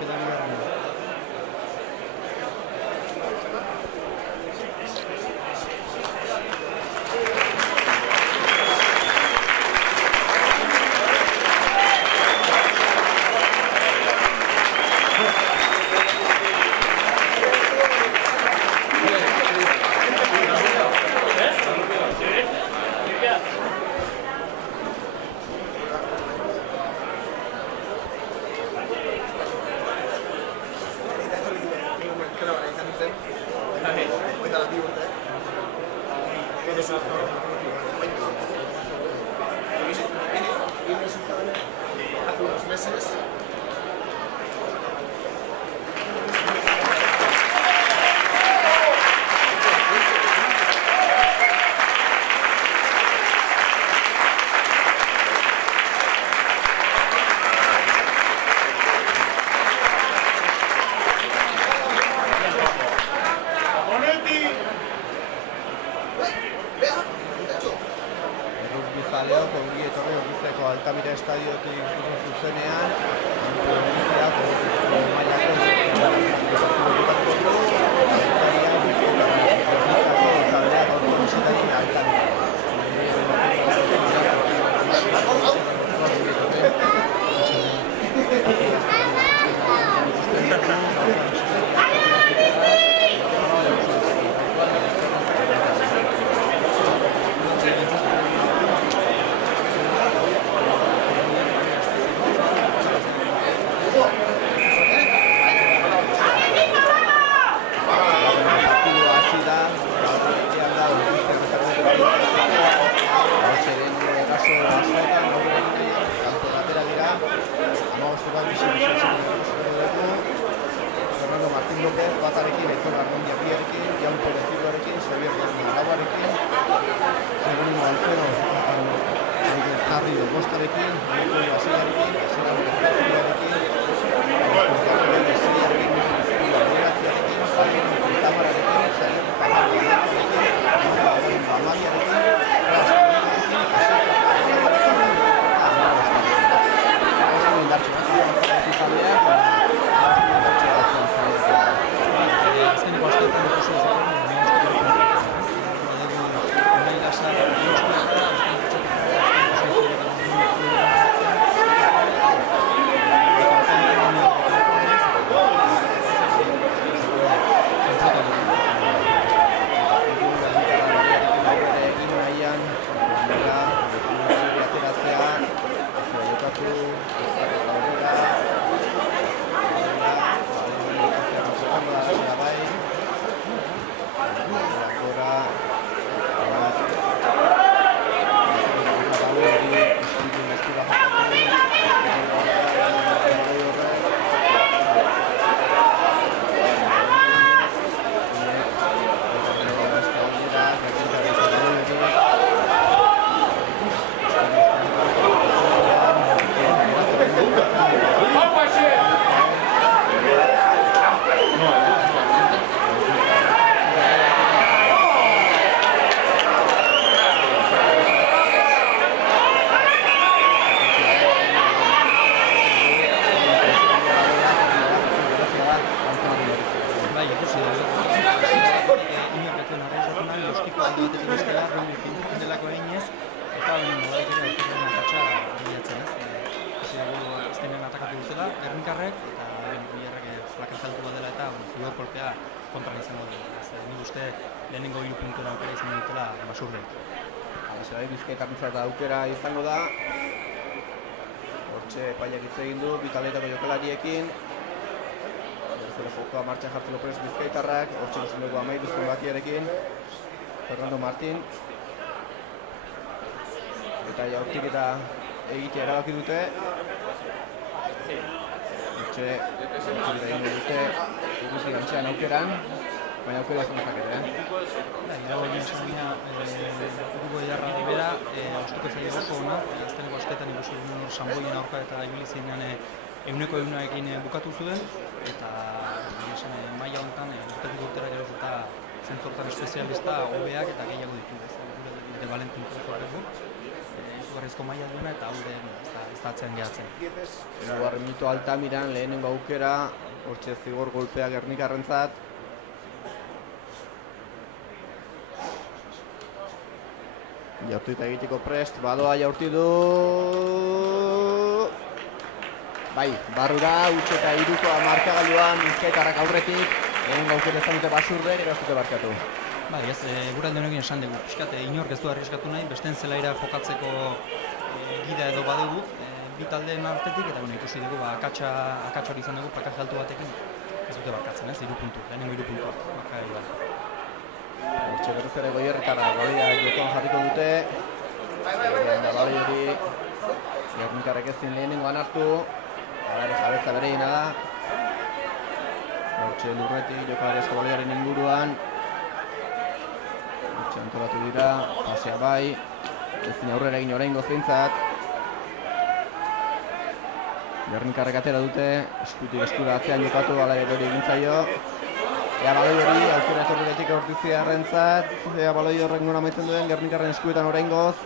hori da bigarren. Hace unos meses. Zaleok ongi etorri Orrizeko Altamira estadiotik zuzenean Fernando Martín López batarekin, Aitor Armondia biarekin, Jan Poleciloarekin, Xavier Lauarekin, Severino Alfero Garrido bostarekin, Nicolio Asilarekin, Sena López-Biarekin, Gernikarrek eta Bilarrek plakazaltu bat dela eta zigor kolpea kontra izango du. Nik uste lehenengo 3 puntuen aukera izango dutela Basurrek. Bizkaitarrentzat aukera izango da. Hortxe epaiak hitz egin du, bi taldeetako jokalariekin. Berezela jokoa martxan jartzen Lopez Bizkaitarrak, hortxe nozendugu Amairu Zenbakiarekin, Fernando Martín. Eta jaurtik eta egitea erabaki dute. Hortxe egin dute Urrizki gantxean aukeran, baina aukera izan dezakete. Iragoien esan dira Uruguai jarra dibera, austuko zaila oso ona, azteneko astetan ikusi duen Sanboien aurka eta ibilizienean euneko eunarekin bukatu zuen, eta maila honetan urtetik urtera geroz eta zentzortan espezialista hobeak eta gehiago ditu. Gure Valentin Cruz horretu. izugarrizko maila duena eta haude ez da atzean gehatzen. Hirugarren minutu Altamiran lehenengo aukera, hortxe zigor golpea Gernikarrentzat. Jaurtu eta egiteko prest, badoa jaurti du... Bai, barrura, utxe eta iruko markagailuan Bizkaitarrak aurretik, lehenengo aukera ezan dute Basurden, gero ez dute barkatu. Bai, ez, guralde honekin esan dugu. Piskat, inork ez du arriskatu nahi, besteen zelaira jokatzeko gida edo badugu, bi taldeen artetik, eta ikusi dugu, akatsa hori izan dugu, plakaje altu batekin, ez dute barkatzen, ez, 3 puntu, lehenengo 3 puntu, markagailuan. Hortxe berriz ere Goierritarra baloia jokoan jarriko dute. Da baloi hori Gernikarrek ezin lehenengoan hartu. Alare jabetza bereina da. Hortxe lurretik jokalari asko baloiaren inguruan. Hortxe antolatu dira, pasea bai. Ezin aurrera egin oraingoz behintzat. Gernikarrek atera dute, eskutik eskura atzean jokatu, alare hori egin zaio. Ea baloi hori, aukera etorriletik Ordiziarrentzat, ea baloi horrek nora amaitzen duen, Gernikarren eskuetan oraingoz.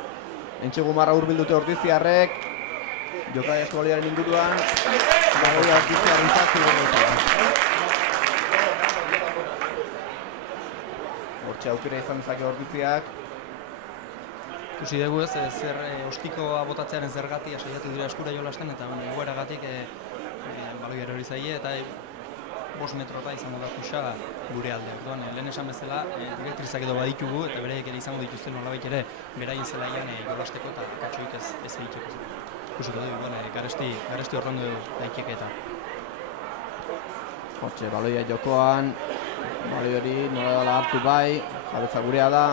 Entxegu marra hurbildute Ordiziarrek, jokalari asko baloiaren inguruan, baloi Ordiziarrentzat zigorretan. Hortxe aukera izan dezake Ordiziak. Ikusi dugu ez, zer ostikoa botatzearen zergatia saiatu dira eskura jolasten, eta egoeragatik baloi hori zaie, eta 5 metrota izango da kuxa gure alde. Orduan, lehen esan bezala, direktrizak edo baditugu eta bereek ere izango dituzten nolabait ere beraien zelaian jolasteko eta akatsoik ez egiteko. Ikusiko dugu, garesti horrendu daiteke eta. Hortxe, baloia jokoan, baloi hori nola dela hartu bai, jabetza gurea da,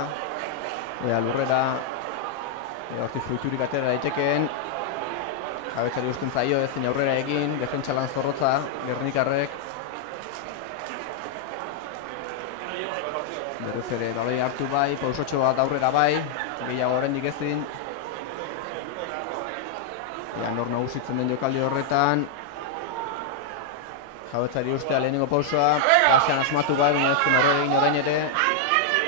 ea lurrera, hortik fruiturik atera daitekeen, jabetzari usten zaio ezin aurrera egin, defentsa lan zorrotza, Gernikarrek. Berriz ere baloi hartu bai, pausotxo bat aurrera bai, gehiago oraindik ezin. Ea nor nagusitzen den jokaldi horretan. Jabetzari ustea lehenengo pausoa, pasean asmatu bai, baina ezin aurrera egin orain ere.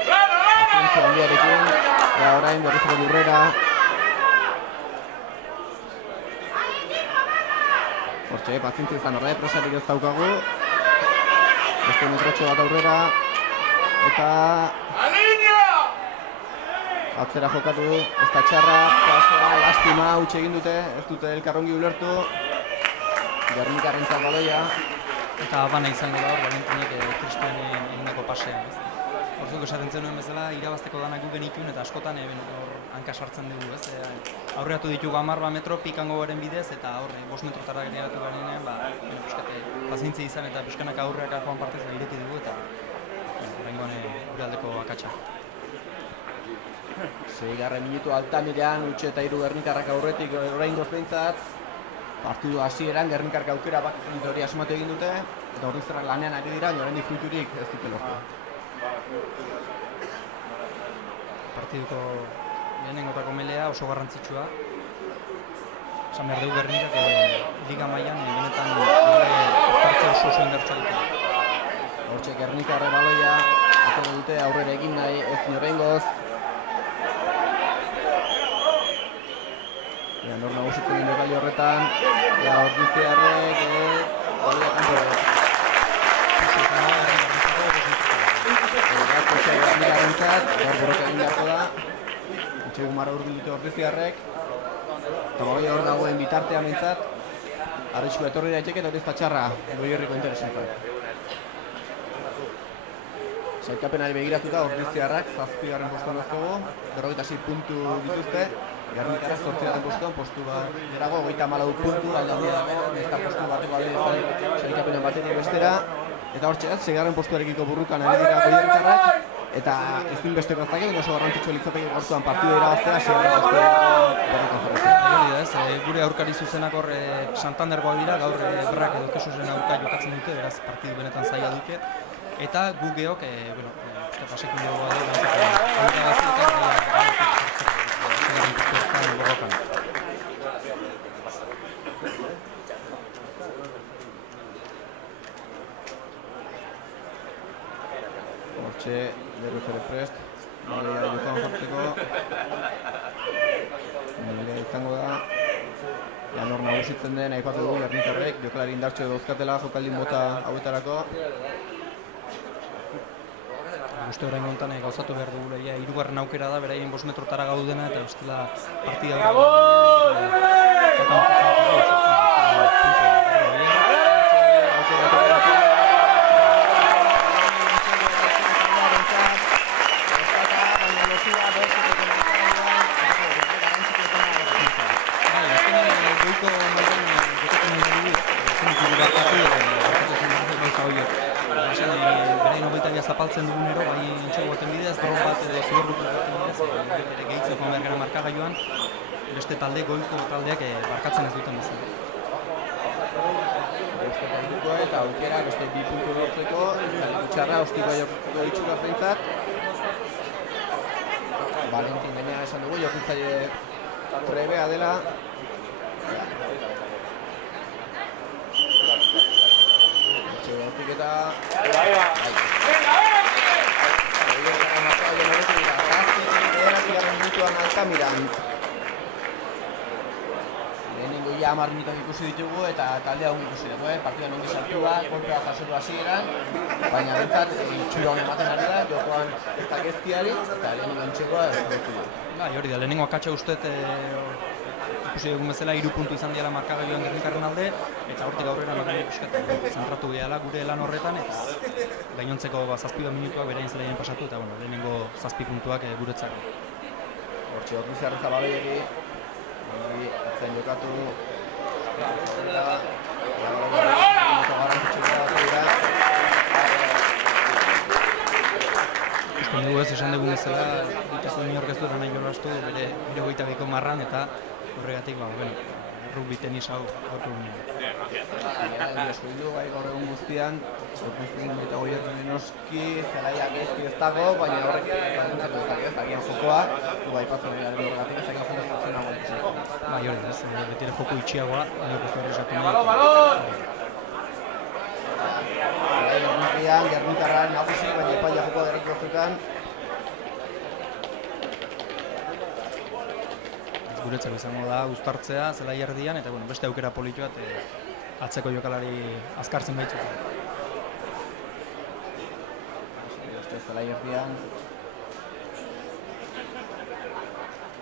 Pazientzia handiarekin, ea orain berriz ere lurrera. Hortxe, pazientzia izan horre, presarik ez daukagu. Beste metrotxo bat aurrera. Eta atzera jokatu du, ez da txarra, pasoa, lastima, utxe egin dute, ez dute elkarrongi ulertu. Gernikarrentzat baloia. Eta bana izango da hor, Valentinek Cristoen egindako pasean. Orduko esaten zenuen bezala, irabazteko danak gu genitun eta askotan hor hanka sartzen dugu, ez? Aurreatu ditugu 10 metro pikango garen bidez eta hor 5 metrotara generatu garenean, pazientzia izan eta pixkanak aurreak joan partez ireki dugu eta oraingoan gure aldeko akatsa. 6. minutu Altamirean, utxe eta 3 Gernikarrak aurretik oraingoz behintzat. Partidu hasieran Gernikarrak aukera bat hori asmatu egin dute, eta Ordiziarrak lanean ari dira, oraindik fruiturik ez dute lortu. Partiduko lehenengotako melea oso garrantzitsua. Esan behar dugu Gernikak liga mailan benetan parte oso indartsua dute. Hortxe Gernikarre baloia, atera dute aurrera egin nahi, ez oraingoz. Ea nor nagusitzen den jokaldi horretan, ea Ordiziarrek, baloia kanpo. Gernikarrentzat, gaur borroka egin beharko da. Utxe marra hurbil dute Ordiziarrek. Eta baloia hor dagoen bitartean behintzat, arriskua etorri daiteke eta hori ez da txarra, Goierriko interesentzat. Sailkapenari begiratuta Ordiziarrak 7. postuan dazkogu, 46 puntu dituzte. Gernikarrak 8. postuan, postu bat gerago, 34 puntu, aldandia dago, ez da postu bateko alde sailkapenan batetik bestera. Eta hortxe, 6. postuarekiko burrukan ari dira Goierritarrak, eta ezin besteko ez dakit, oso garrantzitsua litzateke gaurkoan partidua irabaztea, 6. borrokan jarraitzen. Gure aurkari zuzenak hor Santandergoak dira, gaur Berrak edo Kesusen aurka jokatzen dute, beraz partidu benetan zaila dute. Eta gu geok, paseko dugu Hortxe, berriz ere prest, baloia jokoan jartzeko. Nire izango da. Ja, nor nagusitzen den aipatu dugu Gernikarrek, jokalari indartxo dauzkatela jokaldin mota hauetarako. Uste orain gontan gauzatu behar dugu lehia, hirugarren aukera da, beraien 5 metrotara gaudena eta bestela partida zapaltzen dugunero, bai intxego baten bidez, dron bat edo ziberrutu baten bidez, gehitzeko joan behar gara markagailuan, beste talde, goiko taldeak barkatzen ez duten bezala. Beste partituko eta aukera beste 2 puntu lortzeko, txarra ostiko joko itxura zeintzat. Valentin gaina esan dugu, jokintzaile trebea dela. Eta Alkamiran lehenengo ja 10 minutak ikusi ditugu eta taldea ongi ikusi dugu, partidan ongi sartu da, kolpea jasatu hasieran, baina bentsat itxura hon ematen ari da, jokoan ez da geztiari eta lehenengo intxekoa ez dutu da. Hori da, lehenengo akatsa ustet ikusi dugun bezala 3 puntu izan diala markagailuan Gernikarren alde eta hortik aurrera norbaiti pixkat zentratu gehala gure lan horretan eta gainontzeko 7 minutuak beraien zelaien pasatu eta lehenengo 7 puntuak guretzako. Hortxe Ortizar Zabalegi atzen jokatu ikusten dugu ez esan dugun bezala dituzun inork ez dut nahi jolastu bere 22ko marran eta horregatik, rugby tenis hau gaurko gunean. Eskuildu bai gaur egun guztian, Ortizar eta Goierren noski, zelaiak ez dago, baina horrek bakuntzatu ez dakian jokoa, du aipatzen dira horregatik ez dakian joko zen hau gutxi. Bai, hori da, ez, betire joko itxiagoa, nahi ez horrezatu nahi. Gernikarrean, Gernikarrean nagusi, baina epaia jokoa geratu batzuetan. Guretzako izango da uztartzea, zelai erdian, eta beste aukera politu bat atzeko jokalari azkartzen baitzuko. Zelai erdian.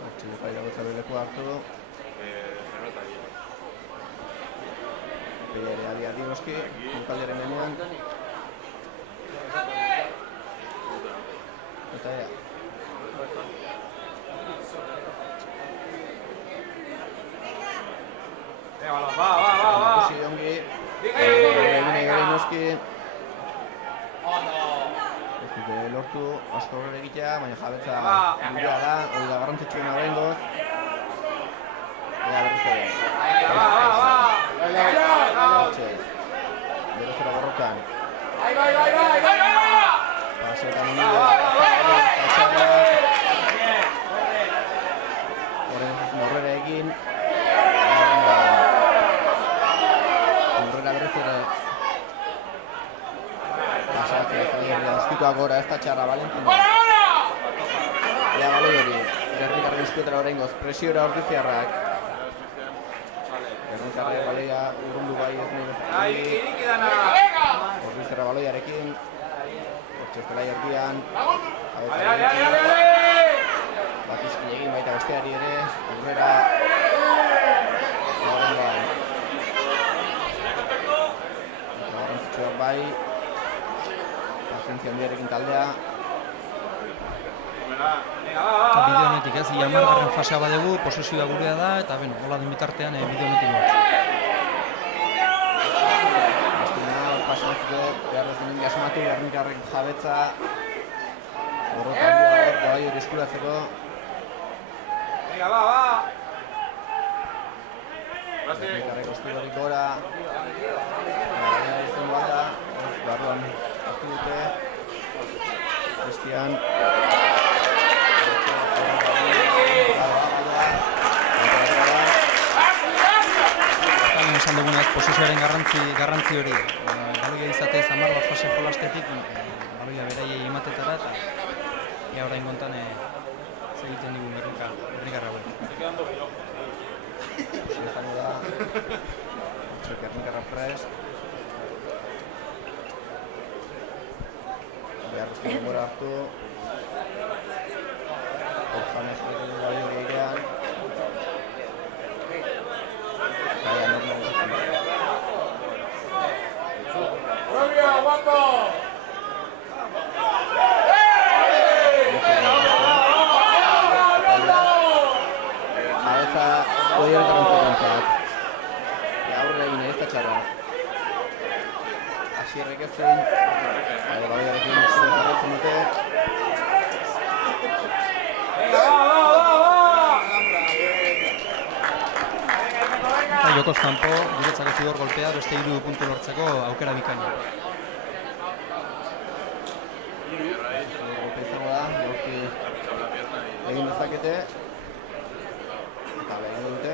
Hortxe jokai dagoetza leku hartu. Peire adi noski, jokaldiaren menean. Eta ea. Ikusi ongi, egine gari noski. Ez dute lortu, asko horre egitea, baina jabetza durea da, hori da garrantzitsuen horrengoz. Ea berriz ere. Berrezera borrokan. Paseetan horrera egin. Eskituak gora, ez da txarra, Valentin. Ea baloi hori, Gernikarren eskuetara horrengoz, presiora Ortiziarrak. Gernikarren baloia urrundu bai ez nahi bezala. Ortiziarra baloiarekin. Hortxe zelai erdian. Batizkin egin baita besteari ere, aurrera. Garrantzitsuak bai. Pazientzia handiarekin taldea. Bide honetik ez, 10. fasea badegu, posesioa gurea da, eta hola den bitartean bide honetik bat. Pasantzeko, behar dezen india asomatu, Gernikarrek jabetza. Borrokan dira hor, bai hori eskuratzeko. Gernikarrek ospidorik gora. Izan bada, barruan hartu dute. Bestian. Esan dugunez, posesioaren garrantzi hori. Baloia izatez 10 bat fase jolastetik, baloia beraiei ematetara eta ea orain kontan egiten digun Gernikarra hauek. izango da. Gernikarra prest. Beharrezko denbora hartu. Orjanez egiten balio gehiagean. Baina normal esatzen. Jabetza Goierrek arantzatentzat. Aurrera egin ez da txarra. Asierrek ez zein. Balioarekin zure jarretzen dute. Eta jokoz kanpo, guretzako zidor golpea, beste 3 puntu lortzeko aukera bikaina. Zidor golpe izango da, jorki egin dezakete. Eta egin dute.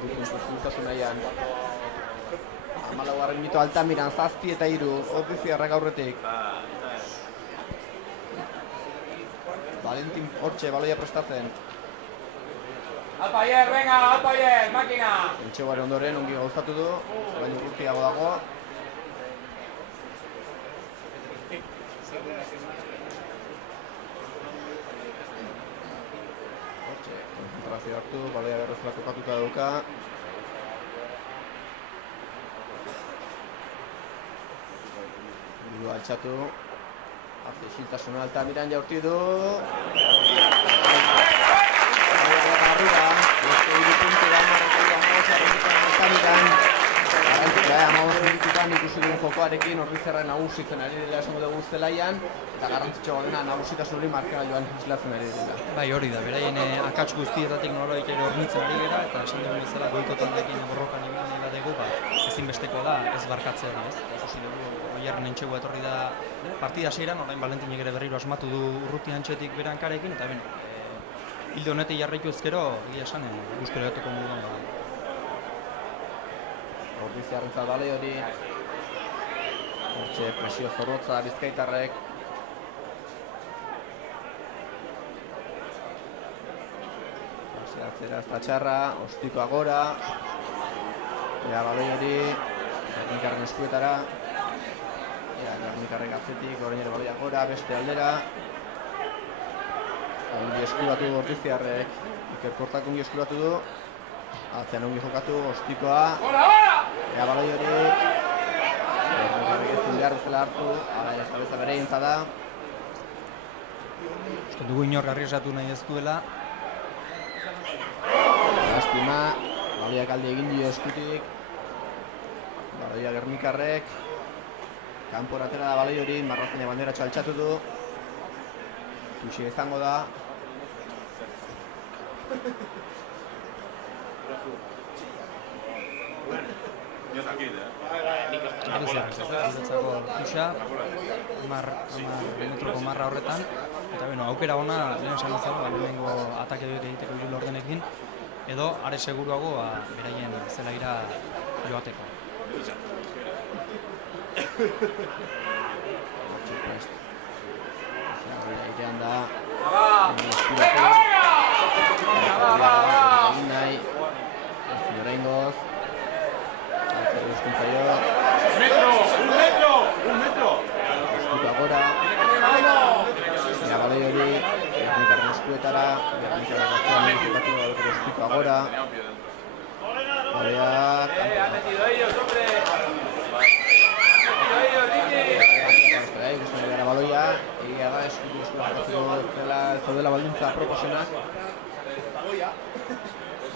3 puntu zuztasun nahian. 14. minutu Altamiran 7 eta 3, Ordiziarrak aurretik. Valentin hortxe baloia prestatzen. Alpaier, venga, Alpaier, makina! Entxegoaren ondoren ongi gauzatu du, baina urrutiago dago. Hortxe, konzentrazio hartu, baloia berrezela kokatuta dauka. Burua altxatu. Arti isiltasuna Altamiran jaurti du. Barrura, beste 3 puntu da marretik Altamiran. Garrantzitsua, 15 minututan ikusi duen jokoarekin Ordiziarra nagusitzen ari dela esango dugu zelaian, eta garrantzitsua dena nagusitasun hori markagailuan islatzen ari dela. Bai, hori da, beraien akats guztietatik nolabait ere hornitzen ari gara, eta esan dugu bezala goiko taldeekin borrokan ibili dugu, ezinbestekoa da ez barkatzeari, ez? Ikusi dugu Goierren entxegua etorri da partida hasieran, orain Valentinek ere berriro asmatu du urruti antxetik bere hankarekin, eta hildo honetik jarraitu ezkero, egia esan, guztero jateko moduan da. Ordiziarrentzat bale hori. Hortxe presio zorrotza bizkaitarrek. Paseatzera ez da txarra, ostikoa gora. Ea bale hori. Gernikarren eskuetara. Ea Gernikarrek atzetik, orain ere baloia gora, beste aldera. Ongi eskuratu Ordiziarrek. Iker Kortak ongi eskuratu du. Atzean ongi jokatu, ostikoa. Ea baloi hori. Gernikarrek ez du behar bezala hartu. Hala ez kabeza bere egintza da. Uste dugu inor arriesgatu nahi ez duela. Lastima, baloiak alde egin dio eskutik. Baloia Gernikarrek. Kanpora atera da baloi hori, Marrazina bandera altxatu du. Tuxi izango da. Guretzako tuxa, 10 metroko marra horretan, eta aukera ona lehen esan bezala, lehenengo atake horiek egiteko hiru laurdenekin, edo are seguruago beraien zelaira joateko. Airean da. Oraingoz. Un metro! Eskuta gora. Ea baloi hori, Gernikarren eskuetara, Gernikarren atzean jokatu eskuta gora. Baloiak. Baloia, egia da eskutu zaudela baldintza proposenak.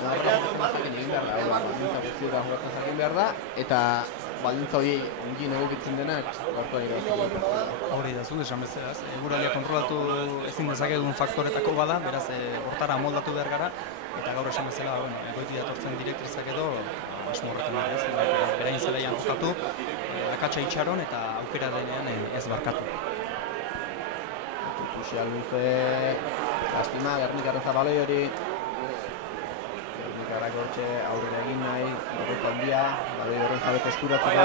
Egin behar da, baldintza guztieta jokatzen jakin behar da, eta baldintza hori ongin egokitzen denak gartuan irabazten. Hori da, zu esan bezalaz, eguralia kontrolatu ezin dezakegun faktoretako bada, beraz hortara moldatu behar gara, eta gaur esan bezala, egoiti datortzen direktrizak edo asmorretan ez, berain zelaian jokatu, akatsa itxaron eta aukera denean ez barkatu. Ikusi alduze, lastima, Gernikarren zabaloi hori. Gernikarrak hortxe aurrera egin nahi, horreko handia, baloi horren jabete eskuratzeko.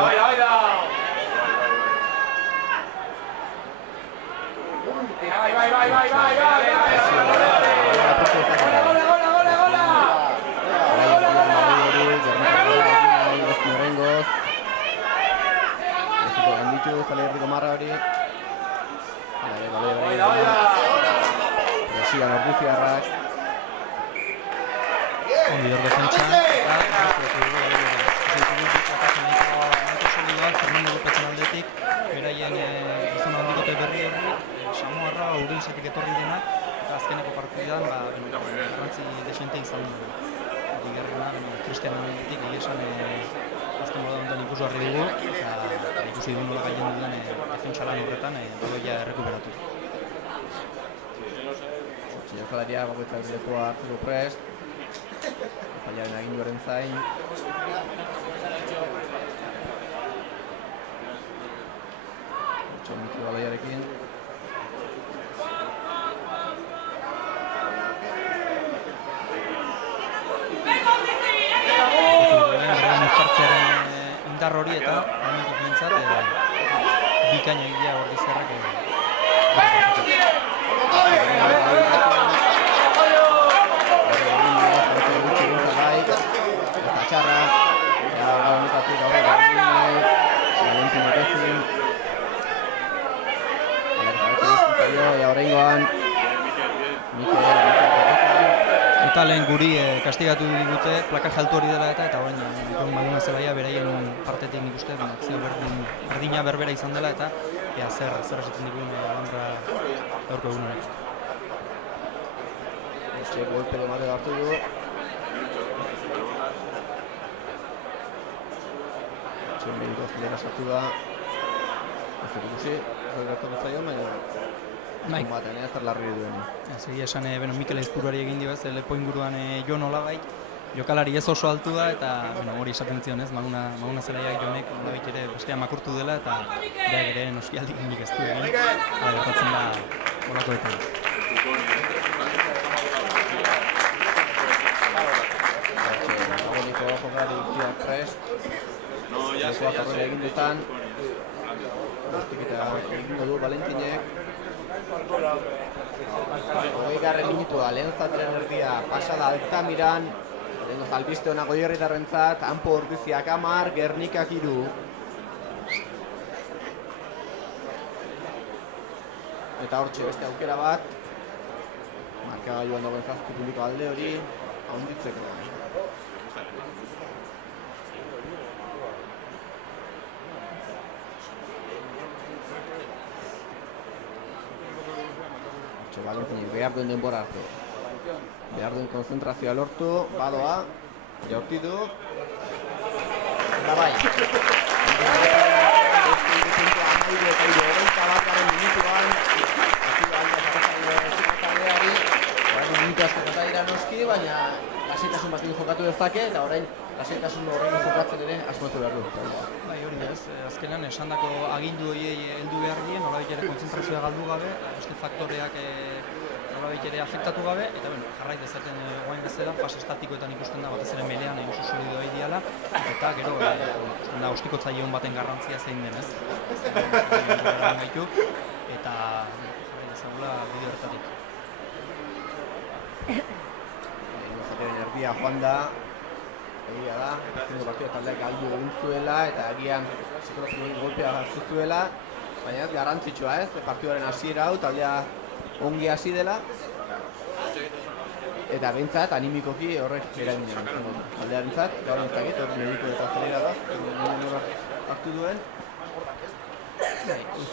Leonesetik etorri denak, eta azkeneko partidan garrantzi desente izan du. Bigarrena, Cristianotik egia esan azken moda honetan ikusgarri dugu, eta ikusi dugu nola gaien duen defentsa lan horretan baloia errekuperatu. Jokalaria bakoitzak lekoa hartzeko prest, epailearen aginduaren zain. Miki baloiarekin. Indar hori eta momentuz behintzat bikaina egia Ordizarrak eta txarra honetatik aurrera Valentin Otezin horrengoan eta lehen guri kastigatu digute plakaj altu hori dela eta orain Jon Maduna Zelaia beraien partetik nik uste berdina berbera izan dela eta zer esaten digun gaurko egunean. Golpe demate hartu du. Txenbenko azilera sartu da. Ez ikusi, ez gertatu zaio, baina batean ez larri duen. Egia esan, Mikel Aizpuruari egin dio ez, lepo inguruan jo nolabait, jokalari ez oso altu da, eta hori esaten zion ez, Maduna Zelaiak Jonek nolabait ere bestea makurtu dela, eta beak ere noskialdik nik ez du egin, gertatzen da olakoetan. Agoniko jokalari guztiak prest, lekoak aurrera egin dutan, hortik eta egingo du Valentinek. 20. minutua, lehen zatren erdia, pasada Altamiran, lehen albiste hona Goierritarrentzat, Anpo Ordiziak 10, Gernikak 3. Eta hortxe beste aukera bat, markagailuan dagoen 7 puntuko alde hori, handitzeko. Valentinek behar duen denbora hartu. Behar duen konzentrazioa lortu, badoa, jaurtitu. Eta bai. Minutu asko eta dira noski, baina lasaitasun batekin jokatu dezake, eta orain lasaitasun horrein jokatzen ere asmatu behar du. Bai, hori da ez, azkenean esandako agindu horiei heldu behar dien, nolabait ere konzentrazioa galdu gabe, beste faktoreak nolabait ere afektatu gabe, eta jarrai dezaten guain bezala, fase estatikoetan ikusten da, batez ere melean oso solidoa ideala, eta gero, ostikotzaile hon baten garrantzia zein den ez. Eta jarrai dezagula bide horretatik. Zateren erdia joan da, egia da, azkeneko partida taldeak galdu egin zuela eta agian psikologikoen golpea hartu zuela, baina ez garrantzitsua ez, partidaren hasiera hau taldea ongi hasi dela eta behintzat animikoki horrek eragin egin taldearentzat, gaur entzakit, hor mediko eta azelera da, nora hartu duen.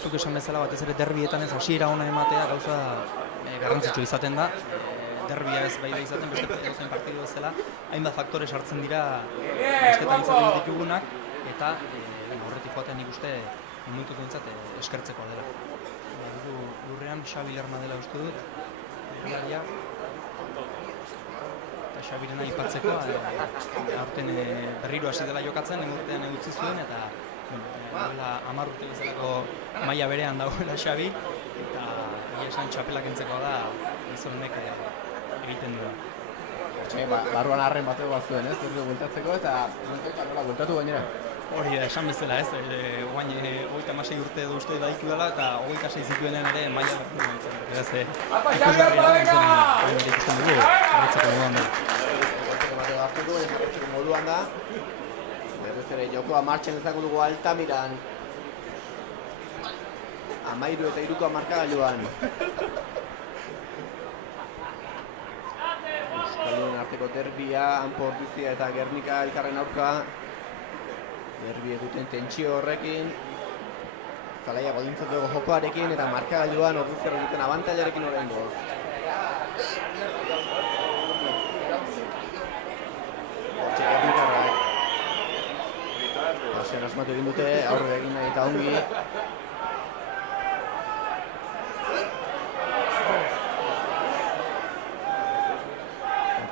Zuk esan bezala batez ere derbietan ez hasiera ona ematea gauza garrantzitsua izaten da. Derbia ez bai da izaten beste edozein partidu bezala, hainbat faktore sartzen dira bestetan izaten ditugunak eta horretik joaten nik uste momentuz behintzat eskertzekoa dela. Lurrean Xabi Lerma dela uste dut, eta Xabirena aipatzeko aurten berriro hasi dela jokatzen, urtean utzi zuen eta 10 urte bezalako maila berean dagoela Xabi eta egia esan txapela kentzekoa da gizon honek egiten du. Barruan arren bateko bat zuen, ez? Zerri bueltatzeko eta nola bueltatu gainera. Hori da, esan bezala ez, guain 36 urte edo uste daiku dela eta 26 zituenean ere maila bertu nintzen. Beraz, ikusgarria ikusten dugu, jarritzeko moduan da. Bateko hartuko, jarritzeko moduan da. Berrez ere jokoa martxan ezako dugu Altamiran. 13 eta 3 markagailuan. Euskaldun arteko derbia, Anpo Ordizia eta Gernika elkarren aurka. Derbi duten tentsio horrekin. Zalaia godintzatuko jokoarekin eta markagailuan Ordiziarrek duten abantailarekin oraingoz. Hortxe Gernikarrak. Pasean asmatu egin dute, aurre egin nahi eta ongi.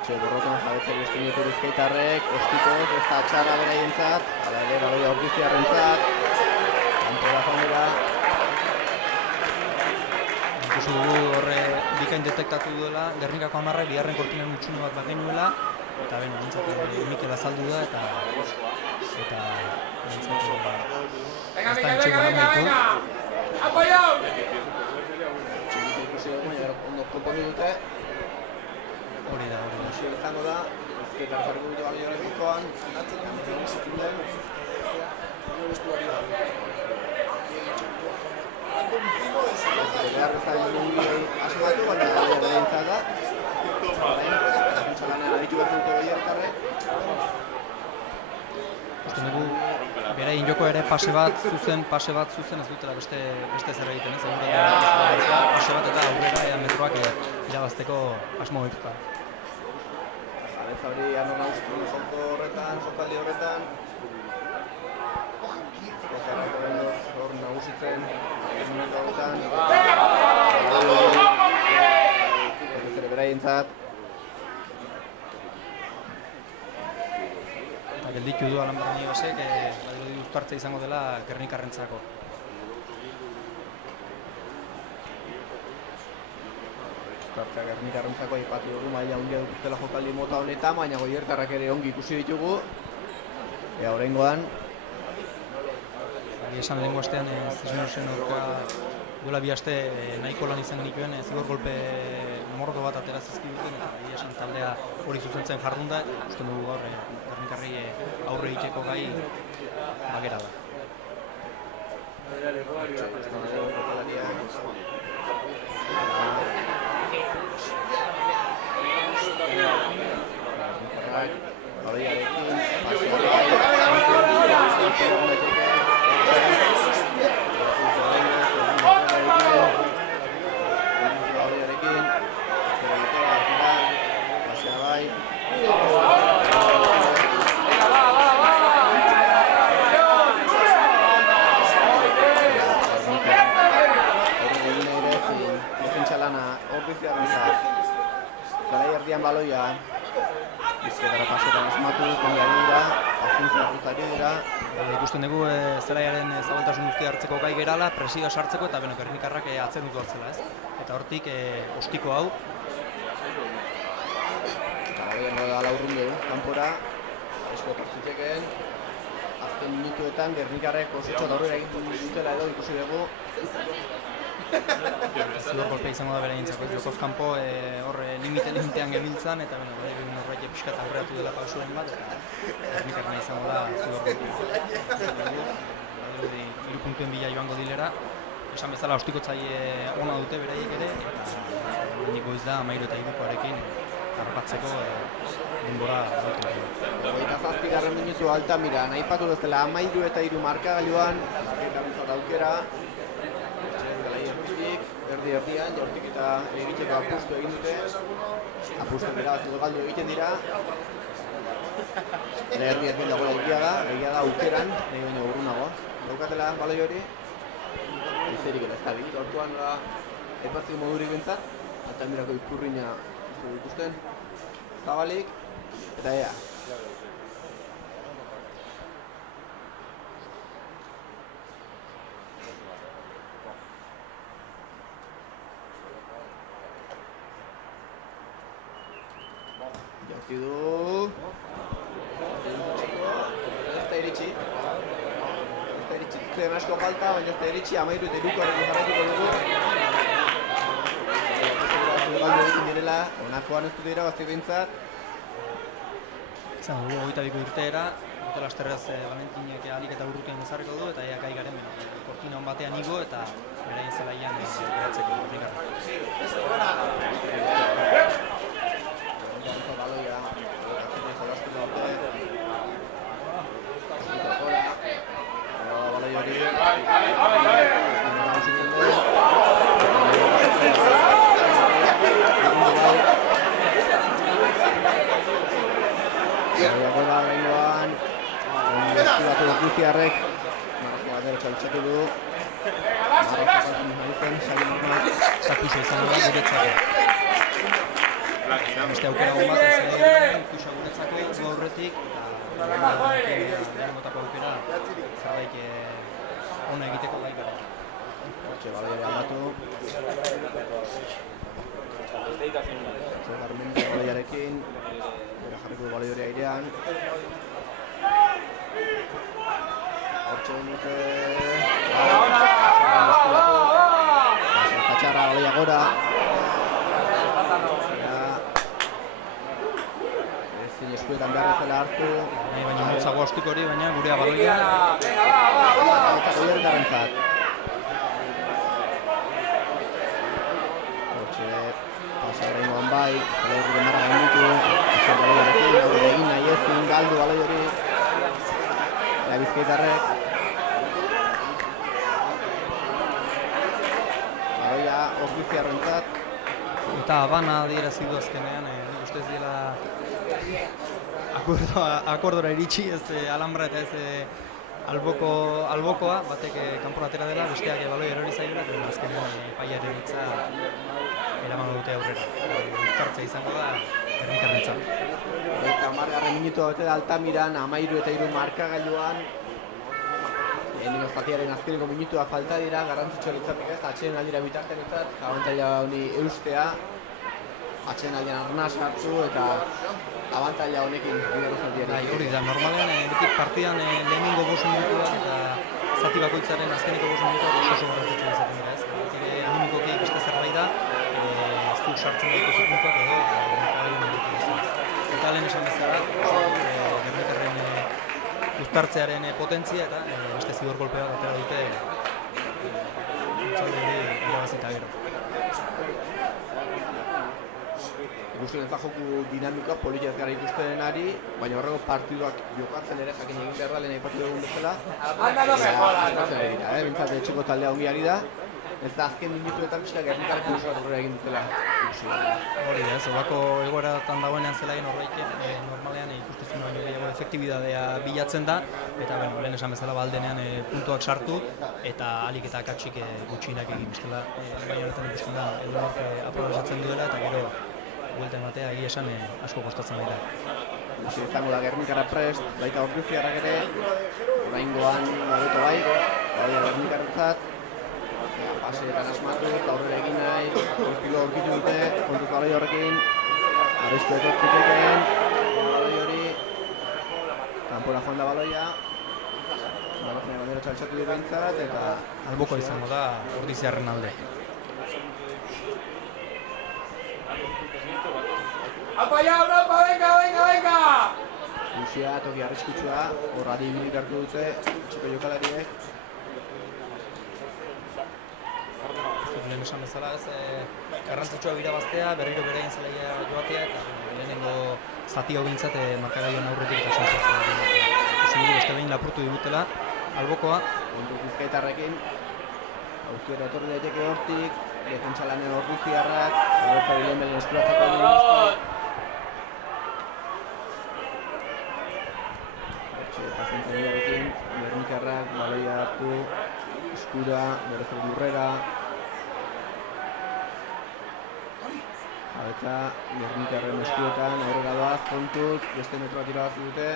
Borrokan jabetzeko estimietu Bizkaitarrek, Ostikoz, ez da txarra beraientzat, hala ere baloia Ordiziarrentzat, kanpora joan dira. Ikusi dugu horre bikain detektatu duela, Gernikako amarrak bigarren kortinan utxune bat bagenuela, eta beno, bintzat Mikel azaldu da, eta bintzat ez da entxeko namaitu. Ikusi dugu, ondo konponi dute. Hori da. Hori izango da, Bizkaitar jarriko dute balioaren bizkoan. Behar bezala ongi asmatu, baina balio behintzat da. Txalanean aditu behar dute Goiertarrek. Uste dugu, beraien joko ere pase bat zuzen ez dutela beste zer egiten, ez? Pase bat eta aurrera ea metroak irabazteko asmo behituta. Jabetza hori Arno Naustron jokaldi horretan. Hor nagusitzen, momentu horretan. Ez ere beraientzat. Eta gelditu du Alan Barniebasek, badirudi uztartza izango dela Gernikarrentzako. Uztartza Gernikarrentzako aipatu dugu maila handia dutela jokaldi mota honetan, baina Goiertarrak ere ongi ikusi ditugu. Ea oraingoan. Esan lehenko astean Cisnerosen aurka duela bi aste nahiko lan izan genituen zigor golpe mordo bat atera zizkiduten eta esan taldea hori zuzentzen jardun da, uste dugu gaur Gernikarrei aurre egiteko gai bagera da. Baloia Bizkaitara pasetan asmatu, kongiari dira, azuntzea guztari dira. Ikusten dugu zelaiaren zabaltasun guztia hartzeko gai gerala, presioa sartzeko eta Gernikarrak atzerun du hartzela, ez? Eta hortik ostiko hau. Baloia da laurrun dugu, kanpora, esko tartzitekeen. Azken minutuetan Gernikarrek osotxo aurrera egin dutela edo ikusi dugu. Zidor golpe izango da beraientzako, jokoz kanpo limitean gebiltzan eta horrek pixkat aurreatu dela pausuen bat eta Gernikarrena izango da zidor golpe. Hiru puntuen bila joango dilera, esan bezala ostikotzaile ona dute beraiek ere eta hemendik goiz da 13 eta 3koarekin harpatzeko denbora dute. 27. minutu Altamiran, aipatu bezala 13 eta 3 markagailuan, Bizkaitarrentzat aukera. Erdi-erdian, jortik eta egiteko apustu egin dute. Apustu erabaziko galdu egiten dira. Erdi-erdian dagoela egia da aukeran, nahi baino urrunago. Daukatela baloi hori. Izerik eta ez da bit, orduan da aipatzeko modurik bintzat. Altamirako ikurriña ikusten. Zabalik, eta ea. Jorti du. Ez da iritsi. Zuten asko falta, baina ez da iritsi. 13 eta 3koarekin jarraituko dugu. Galdu egin direla, honakoan ez du dira bazti bintzat. Izan dugu 22 urteera, urte lasterrez Valentinek alik eta urrutian ezarriko du eta ea gai garen kortina hon batean igo eta beraien zelaian geratzeko Gernikarra. Baloia, jolastu dute. Baloi hori. oraingoan. Eskuratu Ordiziarrek. Marrokoa derotxa bitxatu du. Marrokoa zen, Xabi Normal. Zakuxa izan da guretzako. Beste aukera hon bat ez ikusa guretzako gu aurretik. Lehenengotako aukera zerbait ona egiteko gai gara. Hortxe, baloiare aldatu. Garmendia baloiarekin. Bera jarriko du baloiare airean. Hortxe dute... Patxarra baloia gora. Ezin eskuetan behar ezela hartu. Baina motzago astuko hori, baina gurea baloia. Eta goierrentzat. Hortxe, pasara ingoan bai, baloi hori marra gainditu. Esan baloiarekin, hori egin nahi ezin, galdu baloi hori. Eta Bizkaitarrek. Baloia Ordiziarrentzat. Eta Habana adierazi du azkenean, nik uste ez diela akordora iritsi, ez Alhambra eta ez albokoa, batek kanpora atera dela, besteak baloi erori zaiola, eta azkenean epaiaren hitza eraman dute aurrera. Uztartzea izango da Gernikarrentzat. Eta margarren minutua bete da Altamiran, 13 eta 3 markagailuan. Lehenengo zatiaren azkeneko minutua falta dira, garrantzitsua litzateke ez, atxeden aldira bitartenetzat, abantaila honi eustea, atxeden aldean arnaz hartu eta abantaila honekin bideko zatiari. Bai, hori da, normalean beti partidan lehenengo 5 minutuak eta zati bakoitzaren azkeneko 5 minutuak oso garrantzitsua izaten dira ez. Animikoki beste zerbait da, zuk sartzen dago puntuak edo Gernikarren minutu ez. Eta lehen esan bezala, Gernikarren uztartzearen potentzia eta beste zigor kolpe bat atera dute utzalde hori irabazita gero. Ikusten ez da joku dinamikoa politia ez gara ikusten ari, baina horrego partiduak jokatzen ere jakin egin behar da lehen aipatu dugun bezala. Bintzat etxeko taldea ongi ari da. Ez da azken minutuetan pixka Gernikarrek oso bat aurrera egin dutela. Hori da, zelako egoeratan dagoenean zelaien horreiken normalean ikuskizun baino gehiago efektibidadea bilatzen da, eta lehen esan bezala baldenean puntuak sartu eta alik eta akatsik gutxinak egin bestela. Baina horretan ikusten da, edonork aprobatzen duela eta gero buelta ematea egia esan asko kostatzen dira. Izango da Gernikarra prest, baita Ordiziarrak ere, oraingoan baduto bai, Gernikarrentzat. Paseetan asmatu, aurrera egin nahi, guztiko aurkitu dute, kontuz baloi horrekin, arrisku etortziteken, baloi hori, kanpora joan da baloia, baloi bandera txaltxatu dut behintzat, eta alboko izango da Ordiziarren alde. ¡Apa ya, Europa! ¡Venga, venga, venga! Lucia toki arriskutsua, horrari minik hartu dute, txiko jokalariek. Lehen esan bezala ez, garrantzitsua birabaztea, berriro beraien zelaia joatea eta lehenengo zati hau bintzat markagaion aurretik eta sentzazioa. Ikusi dugu beste behin lapurtu digutela, albokoa. Kontu Bizkaitarrekin, aukera etorri daiteke hortik, defentsa lanen Ordiziarrak, Adolfo lehen belen eskuratzeko egin pazientziarekin, Gernikarrak baloia hartu, eskura, berrezer lurrera. Eta Gernikarren eskuetan, aurrera doaz, kontuz, beste metro bat irabazi dute.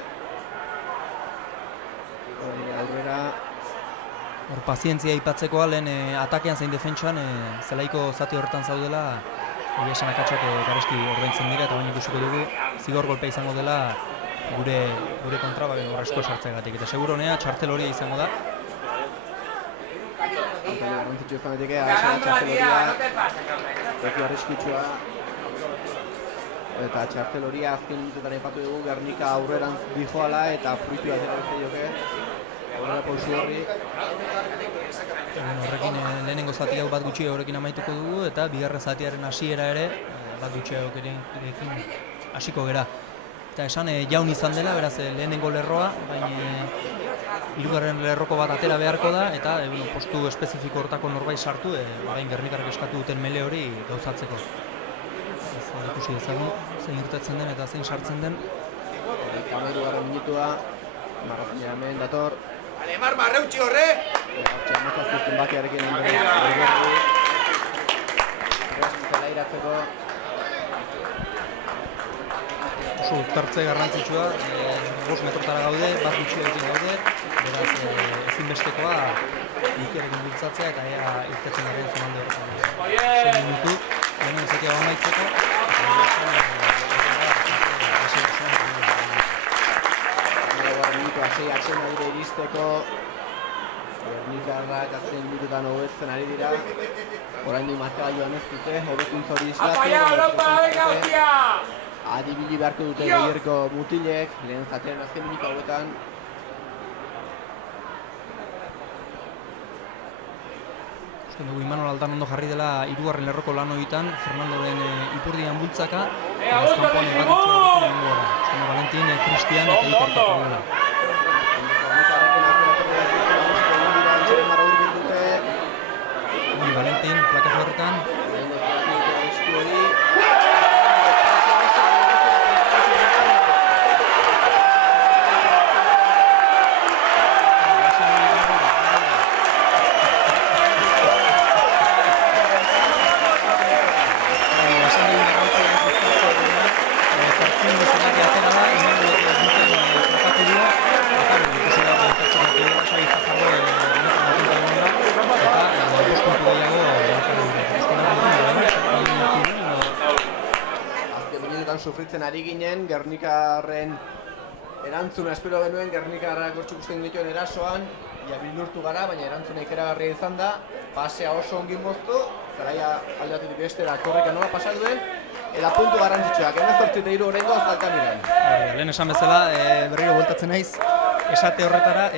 Aurrera. Hor pazientzia ipatzekoa lehen atakean zein defentsuan zelaiko zati horretan zaudela egia esan akatsak garesti ordaintzen dira eta baina ikusiko dugu zigor golpea izango dela gure kontra asko sartzeagatik eta seguro honea txartel horia izango da. Garrantzitsu izan daiteke, txartel horia, eki arriskutsua. Eta txartel horia azken minutuetan aipatu dugu Gernika aurrerantz dijoala eta fruitu atera bezaioke. Aurrera pausu horri. Horrekin lehenengo zati hau bat gutxi horrekin amaituko dugu eta bigarren zatiaren hasiera ere bat gutxi horrekin hasiko gera. Eta esan jaun izan dela, beraz lehenengo lerroa, baina hirugarren lerroko bat atera beharko da eta postu espezifiko hortako norbait sartu, orain Gernikarrek eskatu duten mele hori gauzatzeko. Ikusi dezagun, zein irtetzen den eta zein sartzen den. Hamairugarren minutua, Marrazina hemen dator. Ale, Marma, reutxi horre! Hortxe, amazazpizten bakiarekin prest dutela iratzeko. Oso uztartze garrantzitsua, 5 metrotara gaude, bat gutxiarekin gaude, beraz ezinbestekoa guztiarekin bultzatzea eta ea irtetzen garen zonalde horretan. 6 minutu, lehenen ezakia amaitzeko, Minutua 6 atxemadire iristeko, Gernikarrak azken minututan hobetzen ari dira. Oraindik markagailuan ez dute, hobekuntza hori islatu. Apaia, Europa, venga, hostia! Adibili beharko dute Goierko mutilek, lehen zatean azken minutu hauetan. Uste dugu Imanol Aldanondo jarri dela 3. lerroko lan horietan, Fernandoren ipurdian bultzaka, azkanpoan ebatitxoa egin gora. Uste Valentin, Cristian eta Ikortako dela. Valentin, plaka horretan. Sufritzen ari ginen, Gernikarren erantzuna espero genuen, Gernikarrak gortxuk usten dituen erasoan, bildurtu gara, baina erantzuna ikeragarria izan da, pasea oso ongin moztu, zaraia aldatetik bestera korrika nola pasa duen, eta puntu garrantzitsuak, 18-3 horrengoz Altamiran. Lehen esan bezala, berriro bueltatzen naiz, esate horretara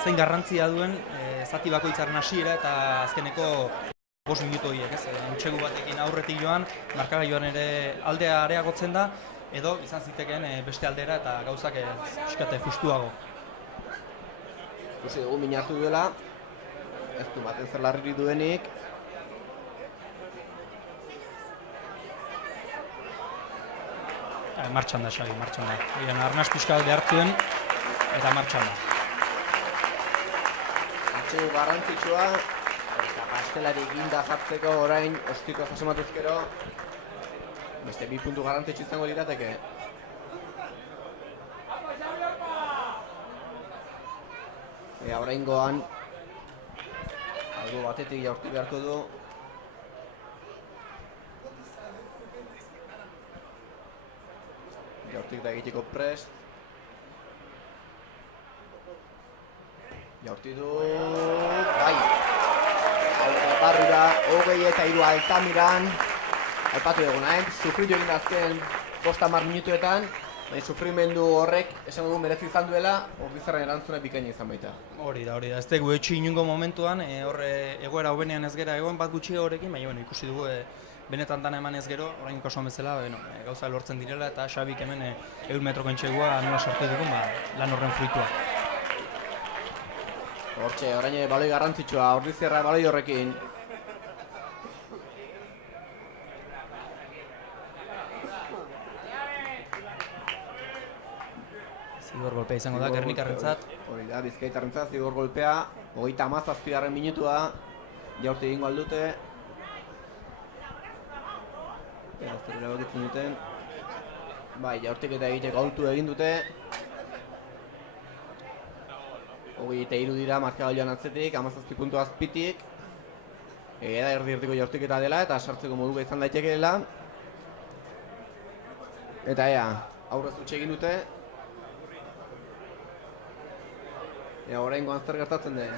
zein garrantzia duen zati bakoitzaren hasiera eta azkeneko 5 minutu horiek, ez? Hutsegu batekin aurretik joan, markagailuan ere aldea areagotzen da, edo izan zitekeen beste aldera eta gauzak pixkate justuago. Ikusi dugu minatu duela, ez du baten zer larririk duenik. Martxan da, Xabi, martxan da. Arnaz pixka alde hartzuen, eta martxan da. Hutsegu garrantzitsua, eta pastelari ginda jartzeko orain ostiko jasomatuzkero beste 2 puntu garrantzitsu izango lirateke. Oraingoan albo batetik jaurti beharko du. Jaurtik da egiteko prest. Jaurti du... Bai! Barrura, 23 Altamiran. Aipatu duguna, sufritu egin azken 5-10 minutuetan. Baina sufrimendu horrek esango du merezi izan duela, Orbizarren erantzuna bikaina izan baita. Hori da. Ez dugu etxi inungo momentuan, egoera hobenean ez gera egon bat gutxi horrekin, baina ikusi dugu benetan dana eman ez gero, orain kasuan bezala, gauza lortzen direla eta Xabik hemen 100 metroko entxegua nola sortu dugun, lan horren fruitua. Hortxe, orain baloi garrantzitsua, Orbizarra baloi horrekin. Zigor golpea izango da, Gernikarrentzat. Hori da, Bizkaitarrentzat zigor golpea, 37. minutua, jaurti egingo aldute. Zerrela bakitzen duten. Bai, jaurtik eta egiteko aultu egin dute. 23 dira markagailuan atzetik, 17 puntu azpitik. Eda erdi-erdiko jaurtiketa dela eta sartzeko moduko izan daitekeela. Eta aurrez utxe egin dute. Oraingoan zer gertatzen den.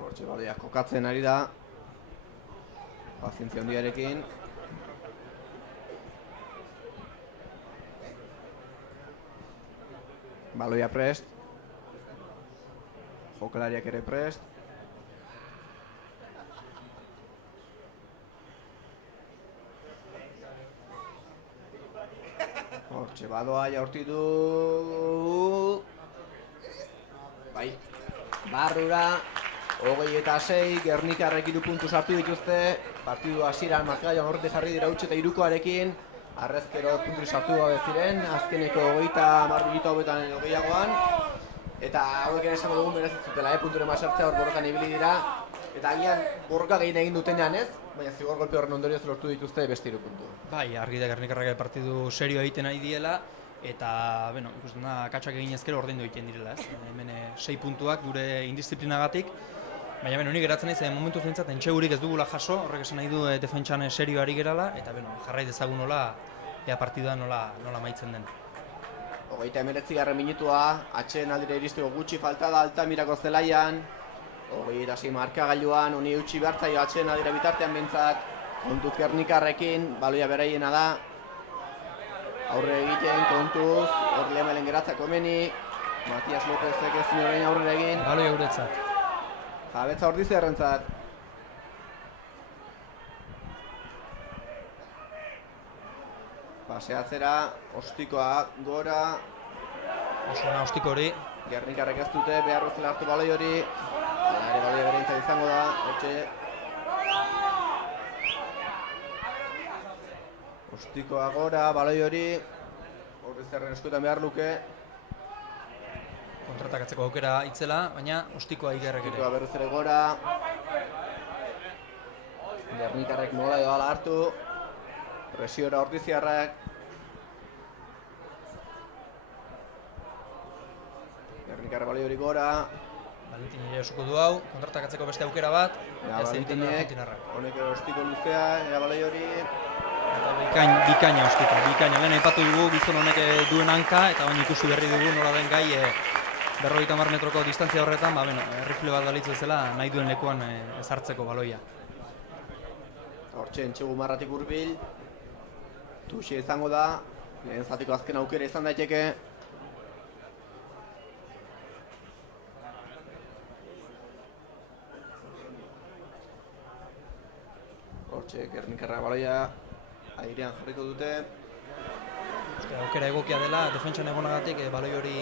Hortxe baloiak kokatzen ari da. Pazientzia handiarekin. Baloia prest. Jokalariak ere prest. Hortxe badoa jaurti du. Bai. Barrura. 26, Gernikarrek 3 puntu sartu dituzte, partidu hasieran markagailuan horrete jarri dira huts eta 3koarekin, arrezkero puntu sartu gabe ziren, azkeneko 30 minutu hauetan edo gehiagoan, eta hauek ere esango dugun merezi zutela, punturen sartzea hor borrokan ibili dira, eta agian borroka gehien egin dutenean ez, baina zigor golpe horren ondorioz lortu dituzte beste 3 puntu. Bai, argi da Gernikarrak partidu serio egiten ari diela, eta, ikusten da, katxak egin ezkero ordaindu egiten direla, ez? Hemen 6 puntuak gure indisiplinagatik, baina honi geratzen naiz, momentuz behintzat entxegurik ez dugula jaso, horrek esan nahi du defentsan serio ari gerala, eta jarrai dezagun nola, partidua nola amaitzen den. 29. minutua, atxeen aldire iristeko gutxi falta da Altamirako zelaian, 26 markagailuan, honi eutxi behartzaio atxeen aldire bitartean behintzat, kontuz Gernikarrekin, baloia beraiena da, aurre egiten, kontuz, hor Lemelen geratzak komeni, Matias Lópezek ezin orain aurrera egin. Baloia guretzat. Jabetza Ordizierrentzat. Paseatzera, Ostikoa gora. Oso ona Ostiko hori. Gernikarrek ez dute, behar bezala hartu baloi hori. Hala ere baloia bereintzat izango da, hortxe. Ostikoa gora, baloi hori. Ordizierren eskuetan behar luke. Kontratakatzeko aukera itzela, baina Ostikoa igerrek ere. Ostikoa berriz ere gora. Gernikarrek nola edo ala hartu. Presiora Ordiziarrak. Gernikarra baloi hori gora. Valentin ere osuko du hau, kontratakatzeko beste aukera bat. Valentinek, honek Ostiko luzea, baloi hori. Eta bikaina Ostiko, bikaina. Lehen aipatu dugu gizon honek duen hanka, eta baina ikusi berri dugu nola den gai 50 metroko distantzia horretan, rifle bat balitz bezala nahi duen lekuan ezartzeko baloia. Hortxe, entxegu marratik hurbil. Tuxi izango da, lehen zatiko azken aukera izan daiteke. Hortxe, Gernikarra baloia airean jarriko dute. Aukera egokia dela, defentsan egonagatik baloi hori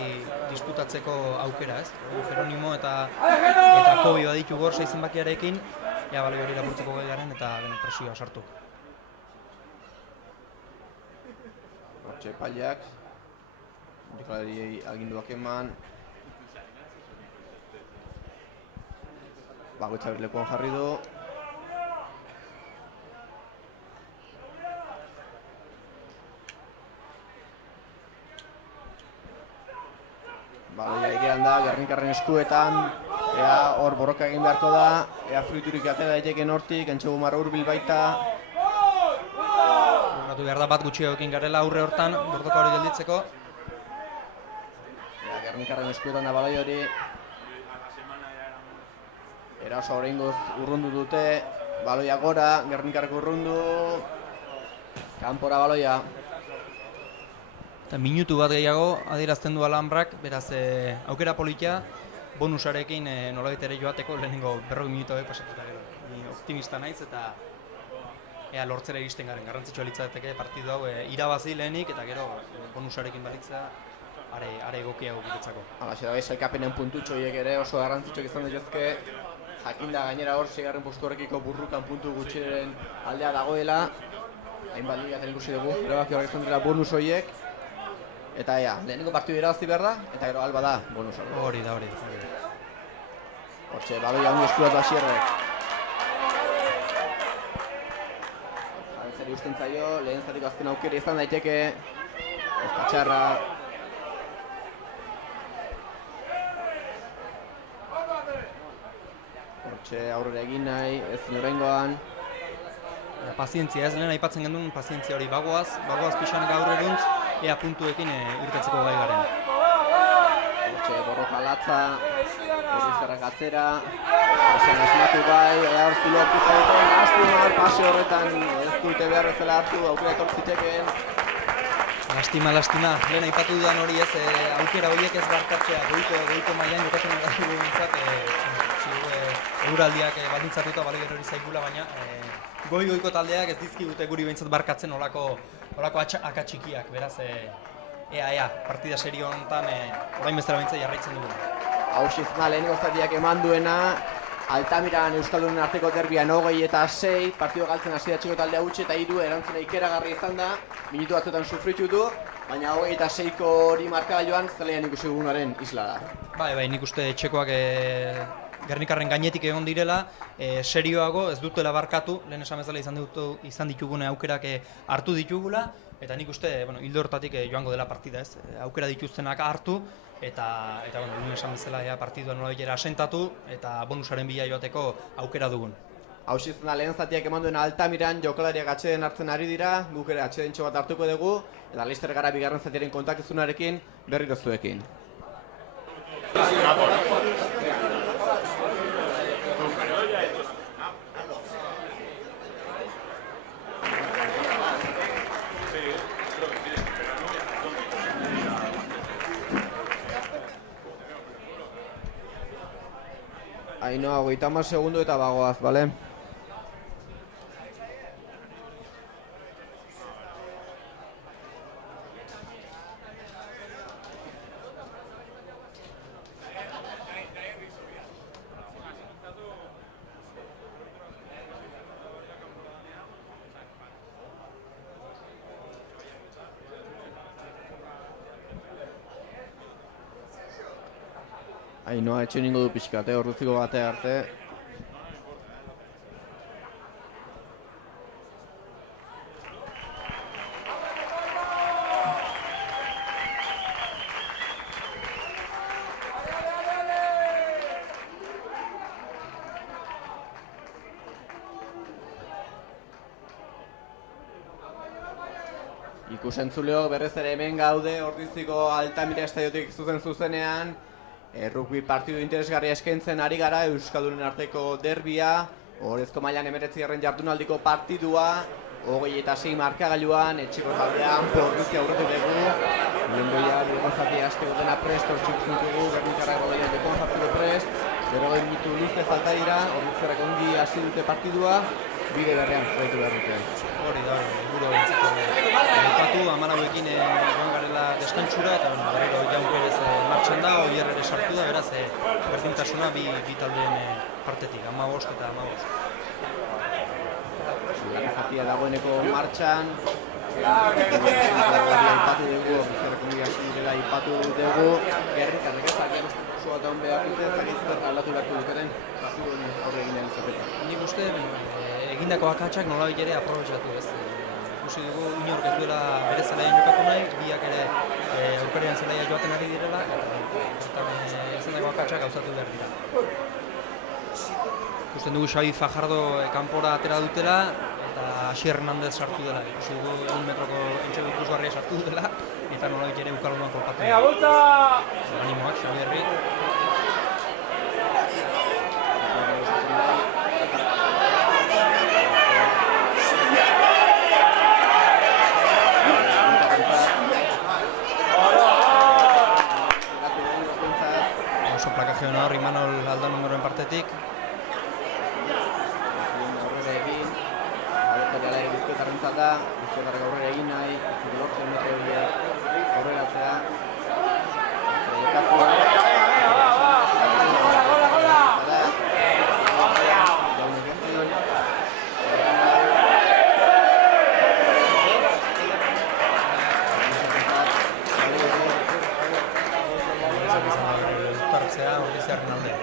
disputatzeko aukera, ez? Jeronimo eta Kobi baditu gor 6 zenbakiarekin, baloi hori lapurtzeko gai garen eta presioa sartu. Hortxe, epaileak. Jokalari aginduak eman. Bakoitza berlekuan jarri du. Baloia airean da, Gernikarren eskuetan, ea hor borroka egin beharko da, ea fruiturik atera daiteken hortik, entxegu marra hurbil baita. Borratu behar da bat gutxiagoekin garela aurre hortan, bordoka hori gelditzeko. Ea Gernikarren eskuetan da baloi hori. Eraso oraingoz urrundu dute, baloia gora, Gernikarrek urrundu. Kanpora baloia. Eta minutu bat gehiago adierazten du Alhambrak, beraz aukera politia, bonusarekin nolabait ere joateko lehenengo 40 minutu hauek pasatuta gero. Ni optimista naiz eta ea lortzera iristen garen, garrantzitsua litzateke partidu hau irabazi lehenik eta gero bonusarekin balitza are egokiago guretzako. Halaxe da, sailkapenen puntutxo horiek ere oso garrantzitsuak izan daitezke. Jakinda gainera hor 6. postu horrekiko burrukan puntu gutxiren aldea dagoela. Hainbat ligatzen ikusi dugu, erabaki horrek izan dira bonus horiek. Eta lehenengo partidu irabazi behar da, eta gero alba da bonus hori. Hori da. Hortxe, baloia ondo eskuatu Asierrek. Jabetzari usten zaio, lehen zatiko azken aukera izan daiteke. Ez da txarra. Hortxe, aurrera egin nahi, ez norengoan. Pazientzia ez, lehen aipatzen gendun pazientzia hori bagoaz pixanek aurreruntz, ea puntuekin irtetzeko gai garen. Hortxe, borroka latza, Ordizierrak atzera, pasean asmatu bai, ea hor zilortu zaiten, Lastimar pase horretan ez dute behar bezala hartu, aukera etortzitekeen. Lastima, lehen aipatu dudan hori ez, aukera horiek ez barkatzea, goiko mailan jokatzen dugu bintzat, euraldiak baldintzatuta bale gero hori zaigula, baina goiko taldeak ez dizkigute guri behintzat barkatzen olako akatxikiak, beraz ea, partida serio honetan orain bezala behintzat jarraitzen dugu. Hausiz lehenengo zatiak eman duena, Altamiran Euskaldunen arteko derbian 26, partido galtzen hasi da txiko taldea utxe eta 3 erantzuna ikeragarri izan da, minutu batzuetan sufritu du, baina 26ko hori markagailuan zelaian ikusi dugunaren isla da. Bai, nik uste txekoak Gernikarren gainetik egon direla, serioago, ez dutela barkatu, lehen esan bezala izan ditugune aukerak hartu ditugula, eta nik uste hildo hortatik joango dela partida, ez? Aukera dituztenak hartu, eta lehen esan bezala partidua nolabitera asentatu, eta bonusaren bila joateko aukera dugun. Hauxe izan da lehen zatiak eman duen Altamiran jokalariak atxeden hartzen ari dira, guk ere atxeden bat hartuko dugu, eta laster gara bigarren zatiaren kontakizunarekin berriro zuekin. Ainoa, 30 segundo eta bagoaz, bale? Ainoa, etxe ningo du pixkat, orduziko batea arte. Ikusentzuleok berrez ere hemen gaude, Ordiziko Altamira estadiotik zuzenean. Rugby partidu interesgarria eskaintzen ari gara, Euskaldunen arteko derbia, Orezko mailan 19. jardunaldiko partidua, 26 markagailuan, etxeko taldean, Ordizia aurretu dugu. Lehengoia, lurgazati hasteko dena prest, hortxik zintugu, Gernikarrak golean dekon jartzeko prest, 40 minutu luzte falta dira, Ordiziarrak ongi hasi dute partidua, bide berrean zaitu behar dute. Hori da, gure horretzeko amarauekin joan garela deskantzura, eta berriro Jaun Perez martxan da, Oier ere sartu da, beraz, berdintasuna bi taldeen partetik, 15 eta 15. Zatia dagoeneko martxan, aipatu dugu, Ordiziarrak ongi hasi direla aipatu dugu, Gernikarrek ez agian oso eta hon behar dute, ez dakit zer aldatu beharko duketen, partiduen aurre egin izateko. Nik uste egindako akatsak nolabait ere aprobetxatu, ez. Ikusi dugu inork ez duela bere zelaian jokatu nahi, biak ere aukarian zelaia joaten ari direla, eta egindako akatsak gauzatu behar dira. Ikusten dugu Xabi Fajardo kanpora atera dutela, eta Asier Hernandez sartu dela. Ikusi dugu 1 metroko entxego ikusgarria sartu dutela, eta nolabait ere Euskalonan kolpatu dela. Animoak, Xabierri. Plakaje honor Imanol Aldan numeroen partetik. Aurrera egin, abertzaleala Bizkaitarrentzat da, Bizkaitarrek aurrera egin nahi, lortzen metro aurreratzea. Ordizia Hernandez.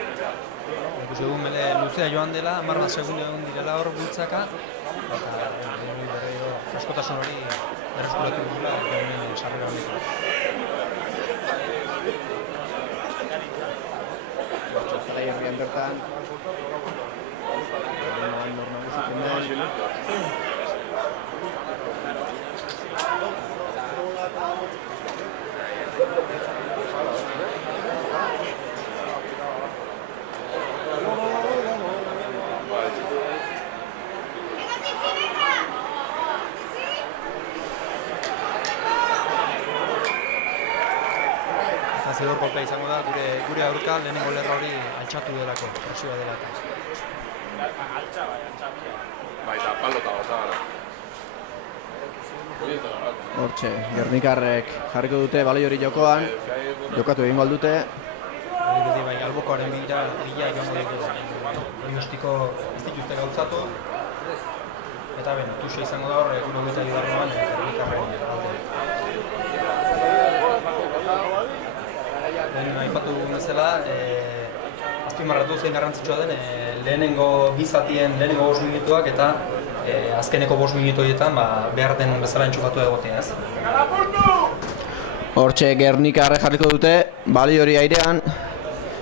Ikusi dugu mele luzea joan dela, 10 segundu egon direla hor bultzaka, eta berriro askotasun hori berreskuratu dugula honen sarrera honetan. Zara herrian bertan, nor nagusitzen den. Zidor kolpea izango da, gure aurka lehenengo lerra hori altxatu delako, presioa dela eta. Baita, palota gota. Hortxe, Gernikarrek jarriko dute baloi hori jokoan, jokatu egingo aldute. Bai, albokoaren bila joango dute. Ostiko ez dituzte gauzatu. Eta tuxe izango da hor, 92. Gernikarren alde. Aipatu dugun bezala, azpimarratu zein garrantzitsua den lehenengo bizatien lehenengo 5 minutuak eta azkeneko 5 minutu horietan behar den bezala entxufatu egotea, ez? Hortxe Gernikarrek jarriko dute, baloi hori airean.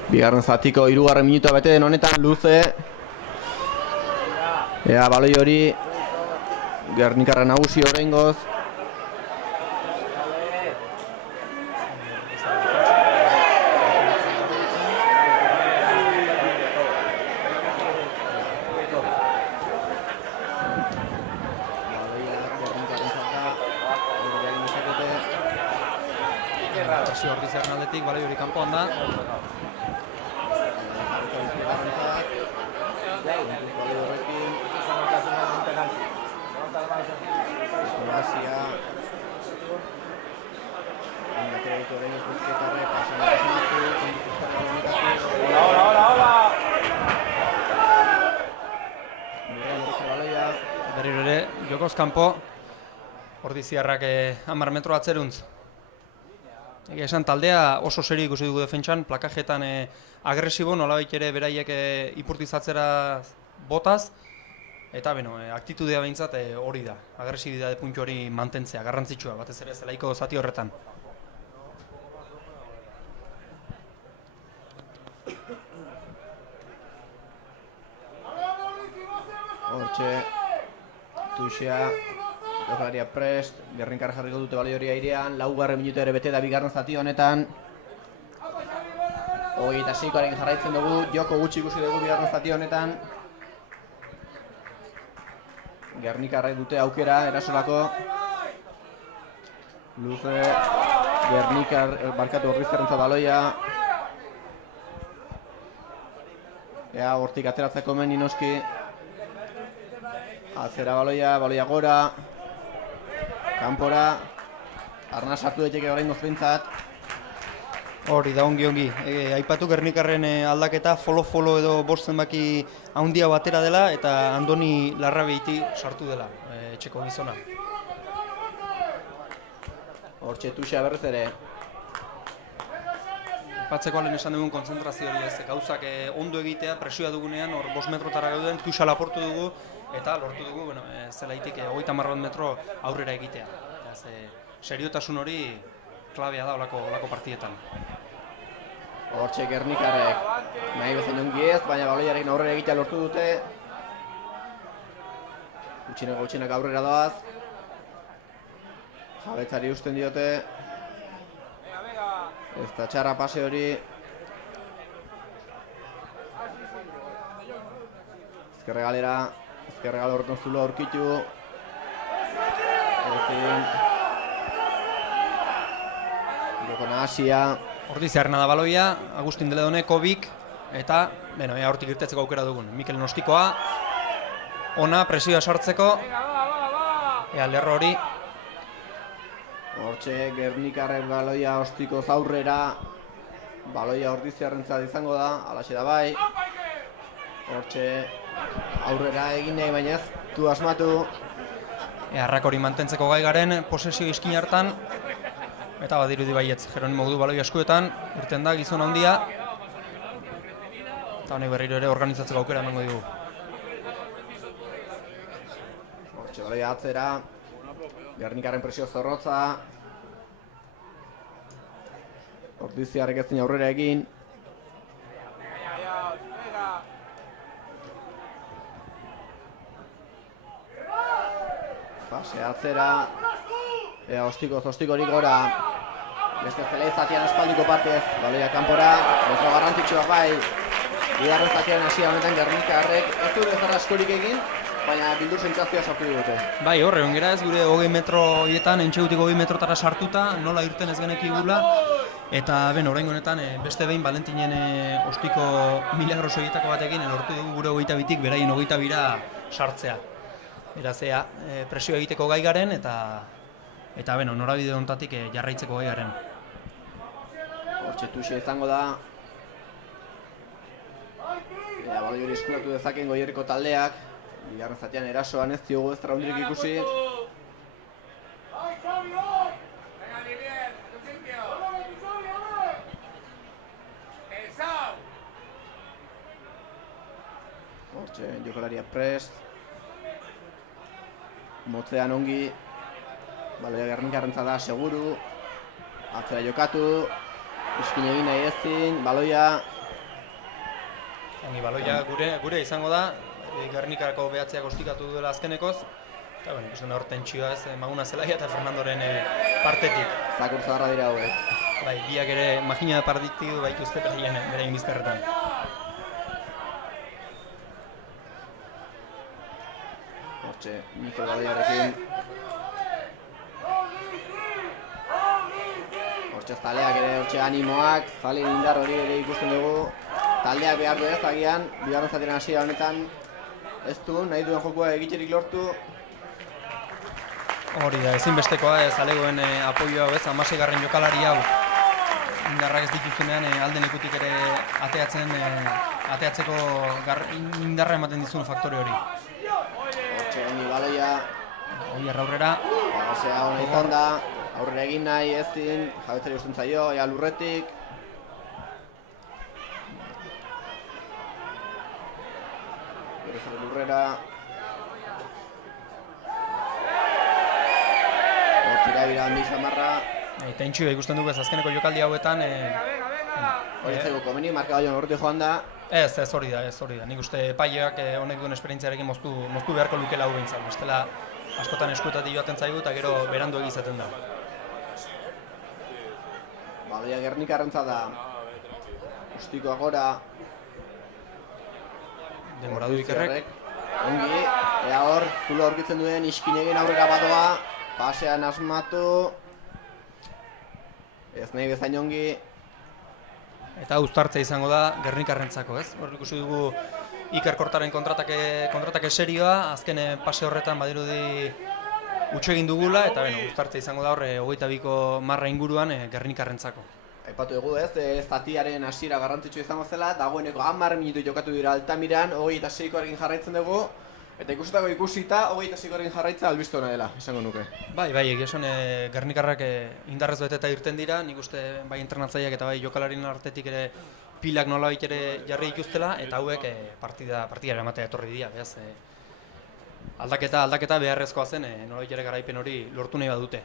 Bigarren zatiko 3. minutua bete den honetan, luze. Ea baloi hori Gernikarra nagusi oraingoz. Presio Ordiziarren aldetik, baloi hori kanpoan da. Berriro ere, jokoz kanpo, Ordiziarrak 10 metro atzeruntz. Egia esan taldea oso serio ikusi dugu defentsan, plakajetan agresibo, nolabait ere beraiek ipurtizatzera botaz. Eta aktitudea behintzat hori da, agresibitate puntu hori mantentzea, garrantzitsua, batez ere zelaiko zati horretan. Hortxe, tuxea, jokalaria prest, Gernikarra jarriko dute baloi hori airean, 4. minutu ere bete da bigarren zati honetan. 26koarekin jarraitzen dugu, joko gutxi ikusi dugu bigarren zati honetan. Gernikarrek dute aukera, erasolako. Luze, Gernikar, barkatu Ordiziarrentzat baloia. Ea, hortik ateratzeko hemen inoski. Atzera baloia gora. Kanpora. Arnaz sartu daiteke oraingoz behintzat. Hori da ongi. Aipatu Gernikarren aldaketa follow edo bost zenbaki handia batera dela eta Andoni Larrabeiti sartu dela etxeko gizona. Hortxe tuxea berriz ere. Aipatzeko lehen esan dugun kontzentrazio hori ez, gauzak ondo egitea, presioa dugunean, hor 5 metrotara gauden, tuxa laportu dugu eta lortu dugu, zelaitik 30 metro aurrera egitea. Seriotasun hori klabea da olako partietan. Hortxe Gernikarrek nahi bezain ongi ez, baina baloiarekin aurrera egitea lortu dute. Gutxinak aurrera doaz. Jabetzari usten diote. Ez da txarra pase hori. Ezkerregale horretan zulo aurkitu. Joko nahasia. Ordiziarrena da baloia, Agustin Deledone, Kobik, eta hortik irtetzeko aukera dugun. Mikel Nostikoa, ona presioa sartzeko, lerro hori. Hortxe Gernikarren baloia ostikoz aurrera, baloia Ordiziarrentzat izango da, alaxe da bai. Hortxe aurrera egin nahi baina ez, du asmatu. Arrak hori mantentzeko gai garen, posesio iskin hartan, eta badirudi baietz, Jeronimo du baloi eskuetan, irten da gizon handia. Eta honek berriro ere organizatzeko aukera emango digu. Hortxe baloia atzera, Gernikarren presio zorrotza. Ordiziarrek ezin aurrera egin. Pase atzera. Ea ostiko hori gora. Beste zelai zatian espaldiko partez. Baloia kanpora. Metro garrantzitsuak bai. Bigarren zatian hasia honetan Gernikarrek ez du bezarra askorik egin, baina bildur sentsazioa sartu dute. Bai, horre, ongera ez gure 20 metro horietan, entxegutik 20 metrotara sartuta, nola irten ez genekigula. Eta oraingo honetan beste behin Valentinen ostiko milagroso horietako batekin lortu dugu gure 22tik beraien 22ra sartzea. Beraz, presioa egiteko gai garen eta norabide honetatik jarraitzeko gai garen. Hortxe tuxe izango da. baloi hori eskuratu dezaken Goierriko taldeak. Bigarren zatian erasoan ez diogu ez traundirik ikusi. Hortxe, jokalaria prest. Motzean ongi. Baloia Gernikarrentza da, seguru. Atzera jokatu. Iskin egin nahi ezin, baloia. Baloia gure izango da. Gernikarako behatzeak ostikatu duela azkenekoz. Eta ikusten da hor tentsioa ez, Maguna Zelaia eta Fernandoren partetik. Zakurtza darra dira hauek. Bai, biak ere magina partidu baituzte beraien bizkarretan. Hortxe, Mikel Baloiarekin. Hortxe zaleak ere, hortxe animoak, zalen indar hori ere ikusten dugu. Taldeak behar du ez, agian, bigarren zatien hasiera honetan ez du, nahi duen jokua egiterik lortu. Hori da, ezinbestekoa zalegoen apoioa ez, 16. jokalari hau indarrak ez dituzunean alden ikutik ere ateatzeko indarra ematen dizun faktore hori. Hortxe, baloia. Oier aurrera. Pasea hona izan da, aurrera egin nahi ezin, jabetzari usten zaio, ea lurretik. Berezare lurrera. Hortira bira handi samarra. Tentsio ikusten dugu ez azkeneko jokaldi hauetan. Hori zaigu komeni, marka baion horretik joan da. Ez hori da. Nik uste epaileak honek duen esperientziarekin moztu beharko lukela hau behintzat. Bestela askotan eskuetatik joaten zaigu eta gero berandu egizaten da. Baloia Gernikarrentza da. Ustiko agora. Denbora du Ikerrek. Ongi, ea hor, zulo aurkitzen duen Iskin egin aurrera badoa. Pasean asmatu. Ez nahi bezain ongi. Eta uztartzea izango da Gernikarrentzako, ez? Hor ikusi dugu Iker Kortaren kontratake serioa, azken pase horretan badirudi utxo egin dugula, eta uztartzea izango da hor 22ko marra inguruan Gernikarrentzako. Aipatu dugu ez, zatiaren hasiera garrantzitsua izango zela, dagoeneko 10 minutu jokatu dira Altamiran, 26koarekin jarraitzen dugu, eta ikusita 26koarekin jarraitza albiste ona dela, izango nuke. Bai, egia esan Gernikarrak indarrez beteta irten dira, nik uste bai entrenatzaileak eta bai jokalarien artetik ere pilak nolabait ere jarri dituztela, eta hauek partida eramatea etorri dira, beraz. Aldaketa beharrezkoa zen, nolabait ere garaipen hori lortu nahi badute.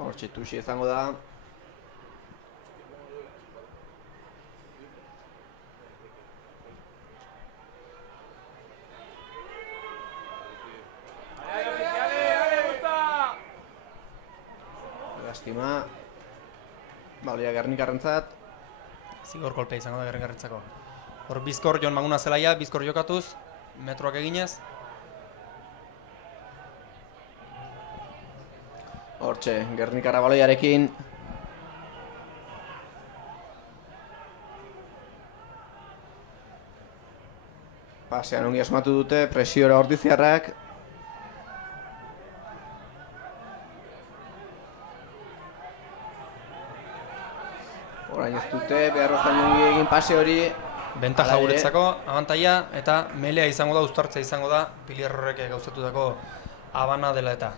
Hortxe tuxi izango da. Lastima. Baloia Gernikarrentzat. Zigor kolpea izango da Gernikarrentzako. Hor Bizkor Jon Maguna Zelaia, Bizkor jokatuz, metroak eginez. Hortxe, Gernikarra baloiarekin. Pasean ongi asmatu dute, presiora ordiziarrak. Orain ez dute, beharrozan ongi egin pase hori. Bentaja guretzako, abantaia, eta melea izango da, uztartzea izango da, Pilierrorrek gauzatutako abana dela eta.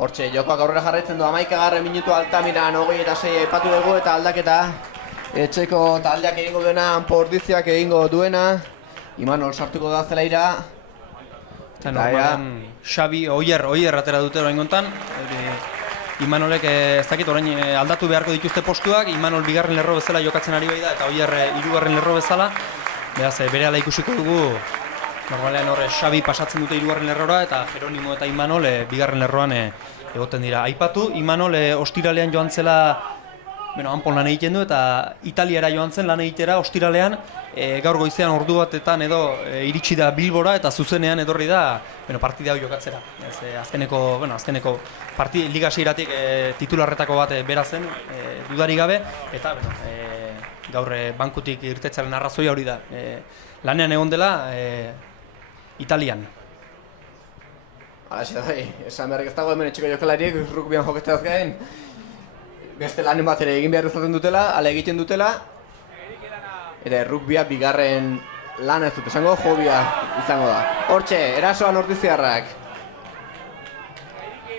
Hortxe, jokoak aurrera jarraitzen du 11. minutu Altamiran 26 aipatu dugu eta aldaketa etxeko taldeak egingo duena, Anpo Ordiziak egingo duena. Imanol sartuko da zelaira. Eta normalen Xabi, Oier atera dute orain gontan. Imanolek ez dakit orain aldatu beharko dituzte postuak, Imanol bigarren lerro bezala jokatzen ari bai da eta Oier hirugarren lerro bezala. Beraz, berehala ikusiko dugu. Normalean horre Xabi pasatzen dute hirugarren lerrora eta Jeronimo eta Imanol bigarren lerroan egoten dira. Aipatu, Imanol ostiralean joan zela Anpon lan egiten du eta Italiara joan zen lan egitera ostiralean gaur goizean ordu batetan edo iritsi da Bilbora eta zuzenean etorri da partida hau jokatzera. Azkeneko liga seiratik titularretako bat bera zen, dudari gabe, eta gaur bankutik irtetzaren arrazoia hori da. Lanean egon dela Italian. Alaxe da, esan beharrik ez dago hemen etxeko jokalariek rugbian joketzeaz gain. Beste lanen bat ere egin behar izaten dutela, ala egiten dutela. Eta rugbia bigarren lana ez dut esango, hobia izango da. Hortxe, erasoan ordiziarrak.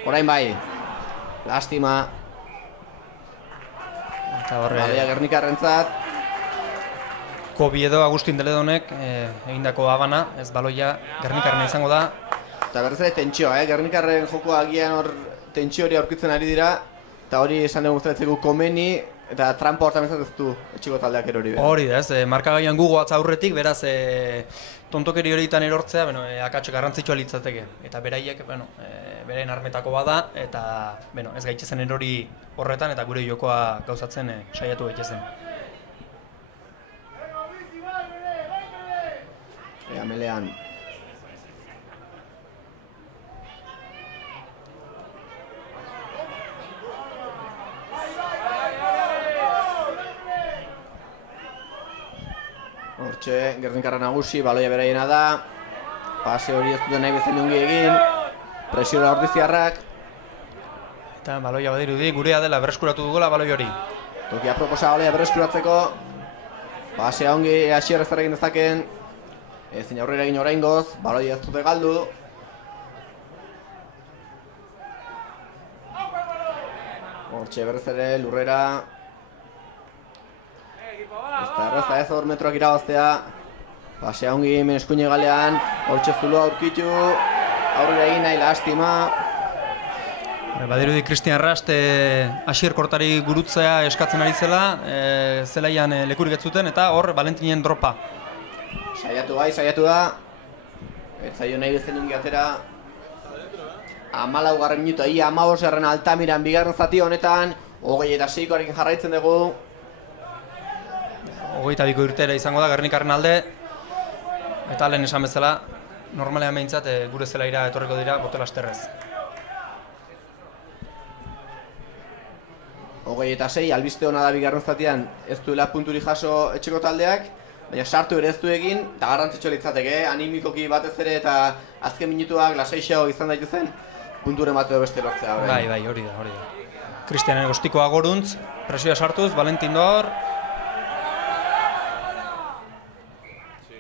Orain bai, lastima. Eta horre... Baloia Gernikarrentzat. Kobiedo Agustin Deledonek egindako abana, ez baloia Gernikarrena izango da. Eta berriz ere tentsioa, Gernikarren jokoa agian hor tentsio hori aurkitzen ari dira. Eta hori esan dugu guztatzeko komeni, eta trampa hortan ez du etxiko taldeak erori behar. Hori da, ez, markagaian gugo atza aurretik, beraz tontokeri horietan erortzea, akatxo garrantzitsua litzateke. Eta beraiek, beraien armetako bada, eta ez gaitzezen erori horretan, eta gure jokoa gauzatzen saiatu gaitezen. Ea melean. Hortxe, Gernikarra nagusi, baloia beraiena da. Pase hori ez duten nahi bezain ongi egin. Presiora ordiziarrak. Eta baloia badirudi, gurea dela berreskuratu dugula baloi hori. Tokia proposa baloia berreskuratzeko. Pasea ongi hasier ez egin dezaken. Ezin aurrera egin oraingoz, baloia ez dute galdu. Hortxe berriz ere lurrera. Ez da erraza ez hor metroak irabaztea. Pasea ongi hemen eskuine galean. Hortxe zuloa aurkitu. Aurrera egin nahi lastima. Badirudi Cristian Rast Asier Kortari gurutzea eskatzen ari zela, zelaian lekurik ez zuten, eta hor Valentinen dropa. Saiatu da. Ez zaio nahi bezen ongi atera. 14. minutua, 15. Altamiran bigarren zati honetan. 26koarekin jarraitzen dugu. 22ko irtera izango da Gernikarren alde. Eta lehen esan bezala, normalean behintzat gure zelaira etorriko dira Botelasterrez. 26, albiste hona da bigarren zatian ez duela punturi jaso etxeko taldeak, baina sartu ere ez du egin, eta garrantzitsua litzateke, animikoki batez ere eta azken minutuak lasaixeago izan daitezen punturen bat edo beste lortzea. Bai, hori da. Cristianen gostikoa goruntz, presioa sartuz, Valentin Dor.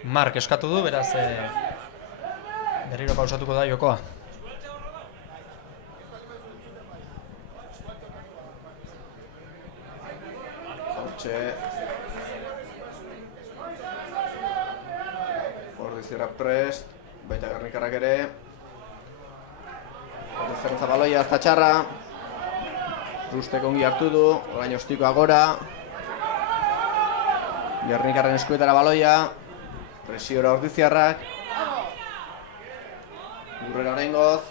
Mark eskatu du, beraz berriro pausatuko da jokoa. Ordizierra prest, baita Gernikarrak ere. Ordizierrentza baloia azta txarra. Rustek ongi hartu du, orain ostikoa gora. Gernikarren eskuetara baloia. Presiora Ordizierrak. Gurrera oraingoz.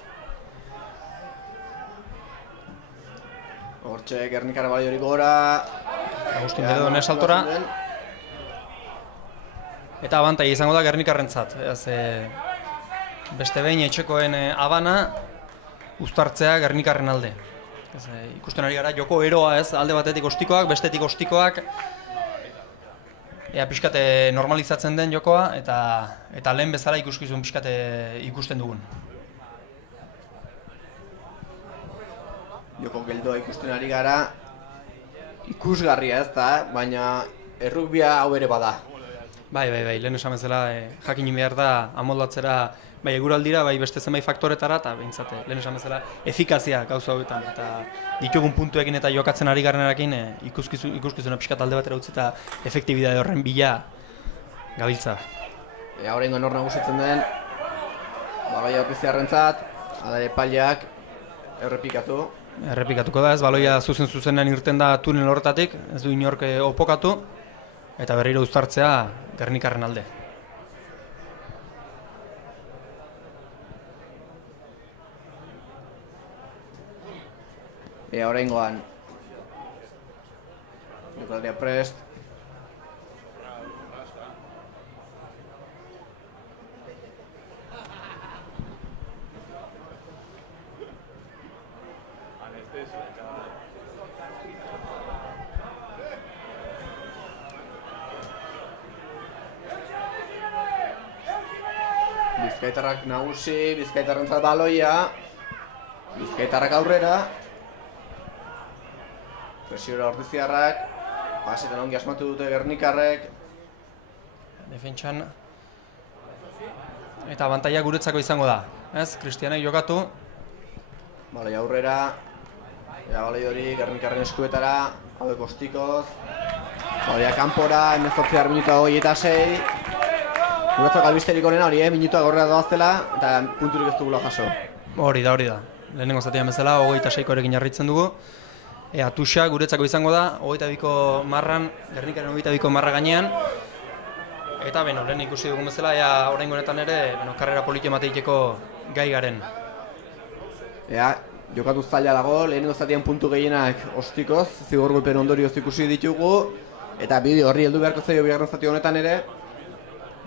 Hortxe Gernikarra baloi hori gora. Agustin Deledonen saltora. Eta abantai izango da Gernikarrentzat. Beste behin etxekoen abana uztartzea Gernikarren alde. Ikusten ari gara joko eroa ez, alde batetik ostikoak, bestetik ostikoak. Ea pixkate normalizatzen den jokoa eta lehen bezala ikuskizun pixkate ikusten dugun. Joko geldoa ikusten ari gara. Ikusgarria ez da, baina errugbia hau ere bada. Bai, lehen esan bezala jakin behar da amoldatzera bai eguraldira, bai beste zenbait faktoretara, eta behintzat lehen esan bezala efikazia gauza hauetan. Eta ditugun puntuekin eta jokatzen ari garenarekin ikuskizuna pixkat alde batera utzi eta efektibidade horren bila gabiltza. Horrengo nor nagusitzen den, baloia Ordizierrentzat, ala epaileak errepikatu. Errepikatuko da ez, baloia zuzenean irten da tunel horretatik, ez du inork opokatu, eta berriro uztartzea Gernikarren alde. Horrengoan, jokaldia prest. Bizkaitarrak nagusi, Bizkaitarrentzat baloia. Bizkaitarrak aurrera. Presiora ordiziarrak. Pasetan ongi asmatu dute Gernikarrek. Defentsan. Eta abantaila guretzako izango da. Ez, Kristianek jokatu. Baloi aurrera. Eta baloi hori Gernikarren eskuetara. Hauek ostikoz. Baloia kanpora, 18 minutu 26. Guretzako albisterik onena hori, minutuak aurrera doaztela eta punturik ez dugula jaso. Hori da. Lehenengo zatian bezala, 26korekin jarritzen dugu. Tuxa guretzako izango da, 22ko marran, Gernikaren 22ko marra gainean. Eta lehen ikusi dugun bezala, oraingo honetan ere, karrera politi emateiteko gai garen. Jokatu zaila dago, lehenengo zatian puntu gehienak ostikoz, zigor golpen ondorioz ikusi ditugu. Eta bideo horri heldu beharko zaio bigarren zati honetan ere,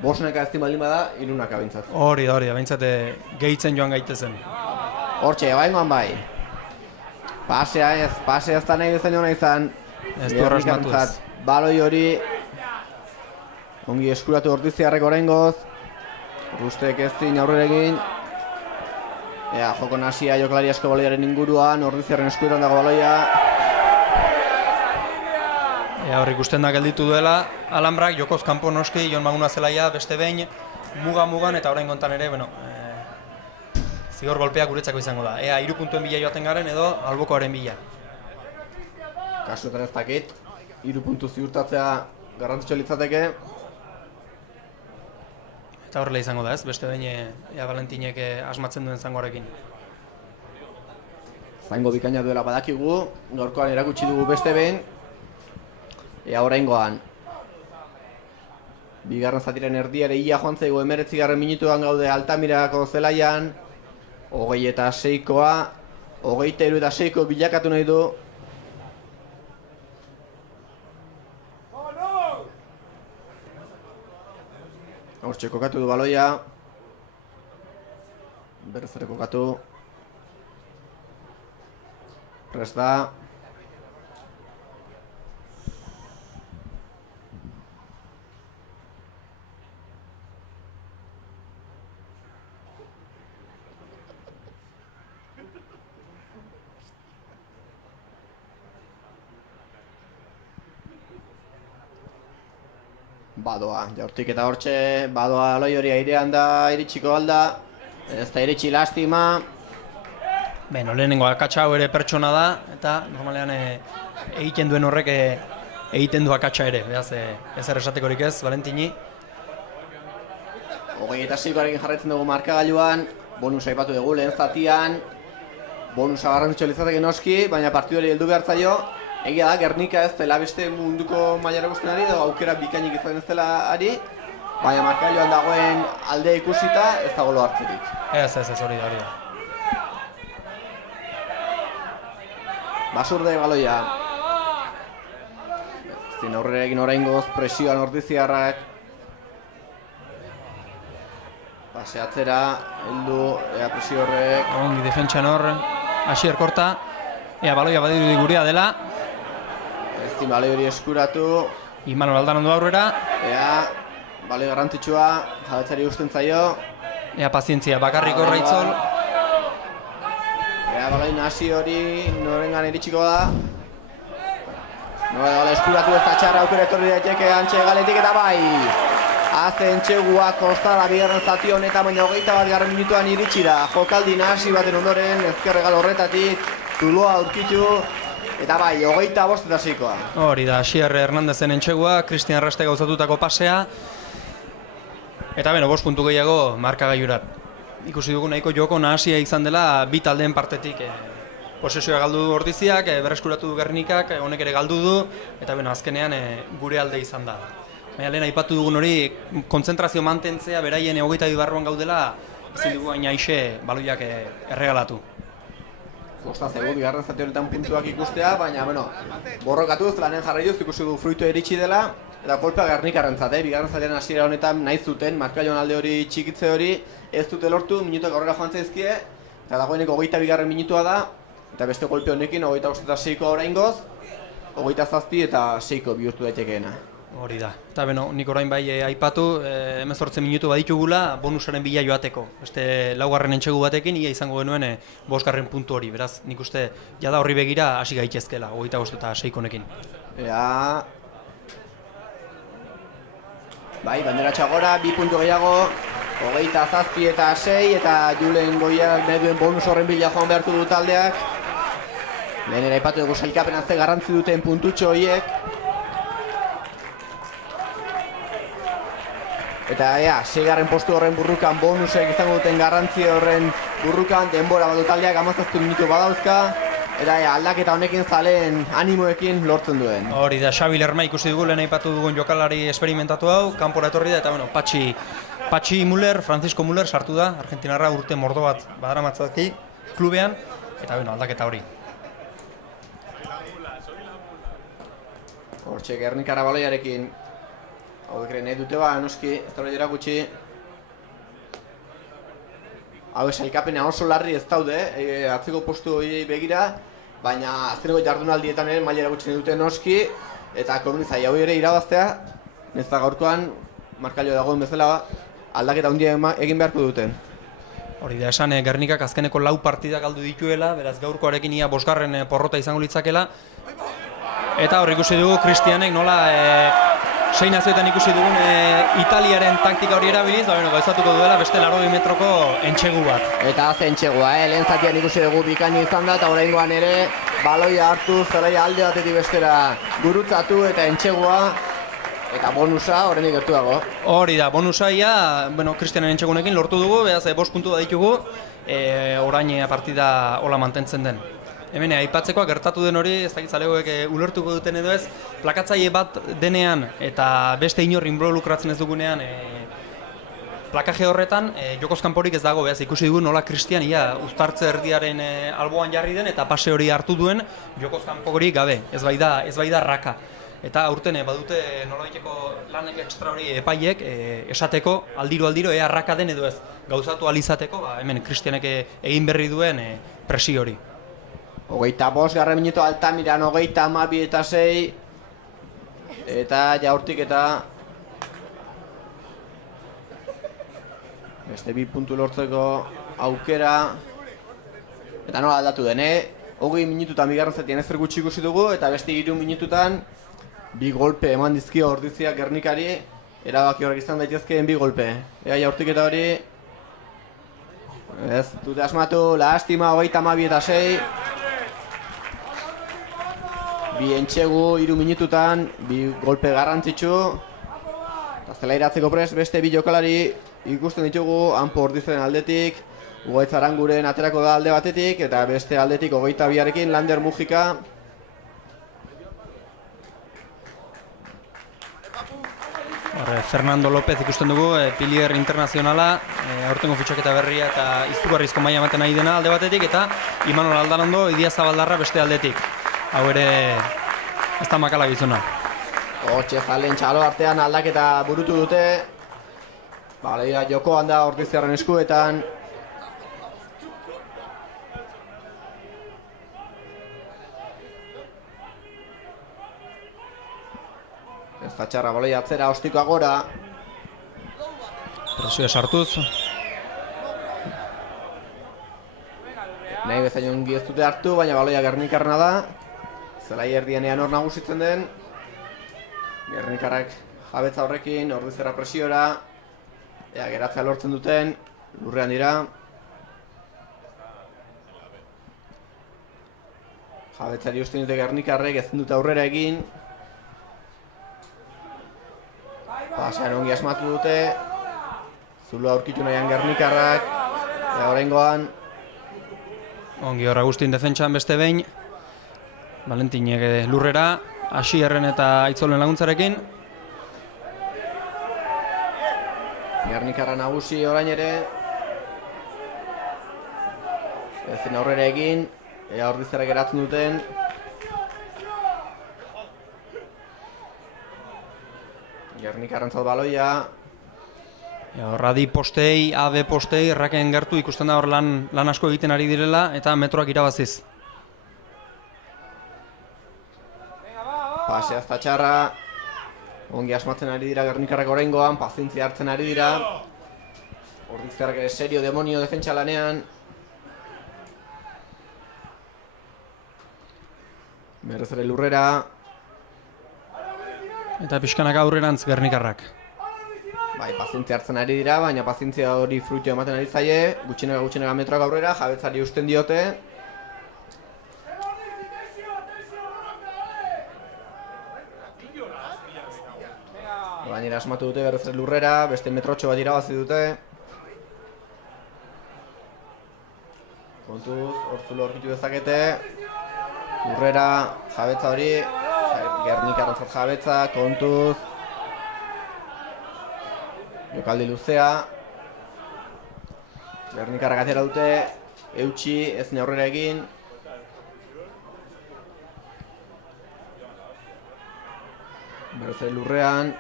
bosneka ez baldin bada, irunaka behintzat. Hori da, behintzat gehitzen joan gaitezen. Hortxe, baingoan bai. Pasea ez da nahi bezain hona izan. Ez du arrasmatu ez. Baloi hori, ongi eskuratu ordiziarrek oraingoz. Rustek ez zin aurrera egin. Joko nasia jokalari asko baloiaren inguruan, ordiziarren eskuetan dago baloia. Hor ikusten da gelditu duela, Alhambrak, jokoz kanpo noski, Jon Maguna zelaia beste behin, mugan eta orain gontan ere, zigor golpea guretzako izango da. 3 puntuen bila joaten garen edo albokoaren bila. Kasuetan ez dakit, 3 puntu ziurtatzea garrantzitsua litzateke. Eta horrela izango da ez, beste behin Valentinek asmatzen duen zangoarekin. Zaingo bikaina duela badakigu, gaurkoan erakutsi dugu beste behin. Oraingoan bigarren zatiren erdiare ia joan zaigu 19. minutuan gaude Altamirako zelaian. 26koa, 23ko bilakatu nahi du. Hortxe kokatu du baloia. Berriz ere kokatu. Prest da. Badoa, jaurtik eta hortxe, badoa aloi hori airean da, iritsiko alda. Ez da iritsi lastima. Lehenengo akatsa hau ere pertsona da, eta normalean egiten duen horrek egiten du akatsa ere, beraz ez erresatekorik ez, Valentini. 26koarekin jarraitzen dugu markagailuan, bonus aipatu dugu lehen zatian. Bonusa garrantzitsua litzateke noski, baina partidori heldu behar zaio. Egia da, Gernika ez dela beste munduko mailara gusten ari, edo aukera bikainik izan ez dela ari, baina markagailuan dagoen alde ikusita ez da golo hartzerik. Ez, hori da. Basurde baloia. Zin aurrera egin oraingoz, presioan ordiziarrak. Paseatzera, heldu, presio horrek. Ongi defentsan hor, Asier korta. Baloia badirudi gurea dela. Ezin baloi hori eskuratu. Imanol Aldarondo aurrera. Baloi garrantzitsua, jabetzari gusten zaio. Pazientzia, bakarrik horra itzol. Baloi nasi hori norengan iritsiko da. Eskuratu ez da txarra aukera etorri daiteke antxe galetik eta bai. Azten txegua kostala bigarren zati honetan, baina 21. minutuan iritsi da. Jokaldi nasi baten ondoren, ezkerregal horretatik, zuloa aurkitu. Eta bai, 25 eta 6koa. Hori da, Asier Hernandezen entxegua, Cristian Raste gauzatutako pasea. Eta 5 puntu gehiago markagailurat. Ikusi dugu nahiko joko nahasia izan dela bi taldeen partetik. Posesioa galdu du Ordiziak, berreskuratu du Gernikak, honek ere galdu du, eta azkenean gure alde izan da. Baina lehen aipatu dugun hori, kontzentrazio mantentzea beraien 22 barruan gaudela, ezin dugu hain aixe baloiak erregalatu. Kosta zaigu bigarren zati honetan puntuak ikustea, baina borrokatuz, lanen jarraioz ikusi du fruitu iritsi dela, eta kolpea Gernikarrentzat, bigarren zatiaren hasiera honetan nahi zuten, markailuan alde hori txikitze hori, ez dute lortu, minutuak aurrera joan zaizkie, eta dagoeneko 22. minutua da, eta beste kolpe honekin 25 eta 6ko oraingoz, 27 eta 6ko bihurtu daitekeena. Hori da. Eta beno, nik orain bai aipatu, 18 minutu baditugula bonusaren bila joateko. Beste laugarren entxegu batekin, ia izango genuen 5. puntu hori. Beraz, nik uste, jada horri begira hasi gaitezkela, 25 eta 6 honekin. Ea... Bai, bandera txagora, 2 puntu gehiago, 27 eta 6, eta Julen Goiak nahi duen bonus horren bila joan beharko du taldeak. Lehen ere aipatu dugu sailkapenan ze garrantzi duten puntutxo horiek. Eta ea, 6. postu horren burrukan bonusek izango duten garrantzi horren burrukan denbora badu taldeak 17 minutu badauzka. Eta ea, aldaketa honekin zaleen animoekin lortzen duen. Hori da, Xabi Lerma ikusi dugu lehen aipatu dugun jokalari esperimentatu hau, kanpora etorri da, eta bueno, Patxi Müller, Francisco Müller sartu da, Argentinarra urte mordo bat badaramatzaki klubean, eta bueno, aldaketa hori. Hortxe, Gernikara baloiarekin. Hau ekre nahi dute ba, noski, ez da hori gutxi. Hau sailkapena oso larri ez daude, atzeko postu hori begira, baina azkeneko jardunaldietan ere mailera gutxi nahi dute noski, eta komunizai hau ere irabaztea, ez da gaurkoan, markailo dagoen bezala, aldaketa handia egin beharko duten. Hori da, esan Gernikak azkeneko 4 partidak galdu dituela, beraz gaurkoarekin ia 5. porrota izango litzakela. Eta hor ikusi dugu Cristianek nola 6 nazioetan ikusi dugun Italiaren taktika hori erabiliz, gauzatuko duela beste 80 metroko entxegu bat. Eta ze entxegua, lehen zatian ikusi dugu bikaini izan da, eta oraingoan ere baloia hartu, zelaia alde batetik bestera gurutzatu eta entxegua, eta bonusa oraindik gertuago. Hori da, bonusa ia, Cristianen entxegunekin lortu dugu, beraz 5 puntu da ditugu, orain partida hola mantentzen den. Hemen aipatzekoa gertatu den hori, ez dakit zalegoek ulertuko duten edo ez, plakatzaile bat denean eta beste inor involukratzen ez dugunean plakaje horretan jokoz kanporik ez dago, beraz ikusi dugu nola Cristian ia uztartze erdiaren alboan jarri den eta pase hori hartu duen jokoz kanporik gabe, ez bai da raka. Eta aurten badute nolabaiteko lanek ekstra hori epaiek esateko aldiro ea raka den edo ez gauzatu alizateko, hemen Cristianek egin berri duen presio hori. 25. minutu Altamiran 32 eta 6, eta jaurtik eta beste 2 puntu lortzeko aukera, eta nola aldatu den, 20 minututan bigarren zatien ezer gutxi ikusi dugu, eta beste 3 minututan 2 golpe eman dizkio Ordiziak Gernikari, erabaki horrek izan daitezkeen 2 golpe. Ea jaurtik eta hori, ez dute asmatu, lastima 32 eta 6, 2 entxegu 3 minututan, 2 golpe garrantzitsu, eta zela iratzeko prest beste 2 jokalari ikusten ditugu, Anpo Ordizaren aldetik, Ugaitz Aranguren aterako da alde batetik, eta beste aldetik 22arekin Lander Mujika. Fernando López ikusten dugu, Pilier Internazionala, aurtengo fitxaketa berria eta izugarrizko maila ematen nahi dena alde batetik, eta Imanol Aldanondo, Idia Zabaldarra beste aldetik. Hau ere ez da makala gizuna. Hortxe zalen txalo artean aldaketa burutu dute. Baleia jokoan da Ordiziarren eskuetan. Ez da txarra baleia atzera, ostikoa gora. Presioa sartuz. Nahi bezain ongi ez dute hartu, baina baloia Gernikarrena da. Zelai erdienean hor nagusitzen den. Gernikarrak jabetza horrekin, Ordizarra presiora. Ea, geratzea lortzen duten, lurrean dira. Jabetzari usten dute Gernikarrek, ezin dute aurrera egin. Pasean ongi asmatu dute. Zulua aurkitu nahian Gernikarrak. Ea, oraingoan. Ongi hor Agustin defentsan beste behin. Valentinek lurrera, Asierren eta Aitzolen laguntzarekin. Gernikarra nagusi orain ere. Ezin aurrera egin. Ea Ordizarrak geratzen duten. Gernikarrentzat baloia. Radi postei, AB postei, erraken gertu ikusten da hor lan asko egiten ari direla eta metroak irabaziz. Pasea ez da txarra. Ongi asmatzen ari dira Gernikarrak oraingoan, pazientzia hartzen ari dira. Ordizkarrak ere serio demonio defentsa lanean. Berrez ere Lurrera. Eta pixkanak aurrerantz Gernikarrak. Bai, pazientzia hartzen ari dira, baina pazientzia hori fruitu ematen ari zaie. Gutxinega metroak aurrera, jabetzari usten diote. Gainera asmatu dute berrez ere Lurrera, beste metrotxo bat irabazi dute. Kontuz, Orzulo aurkitu dezakete. Lurrera, jabetza hori, Gernikarrentzat jabetza, kontuz. Jokaldi luzea. Gernikarrak atera dute, eutxi, ezin aurrera egin. Berrez ere Lurrean.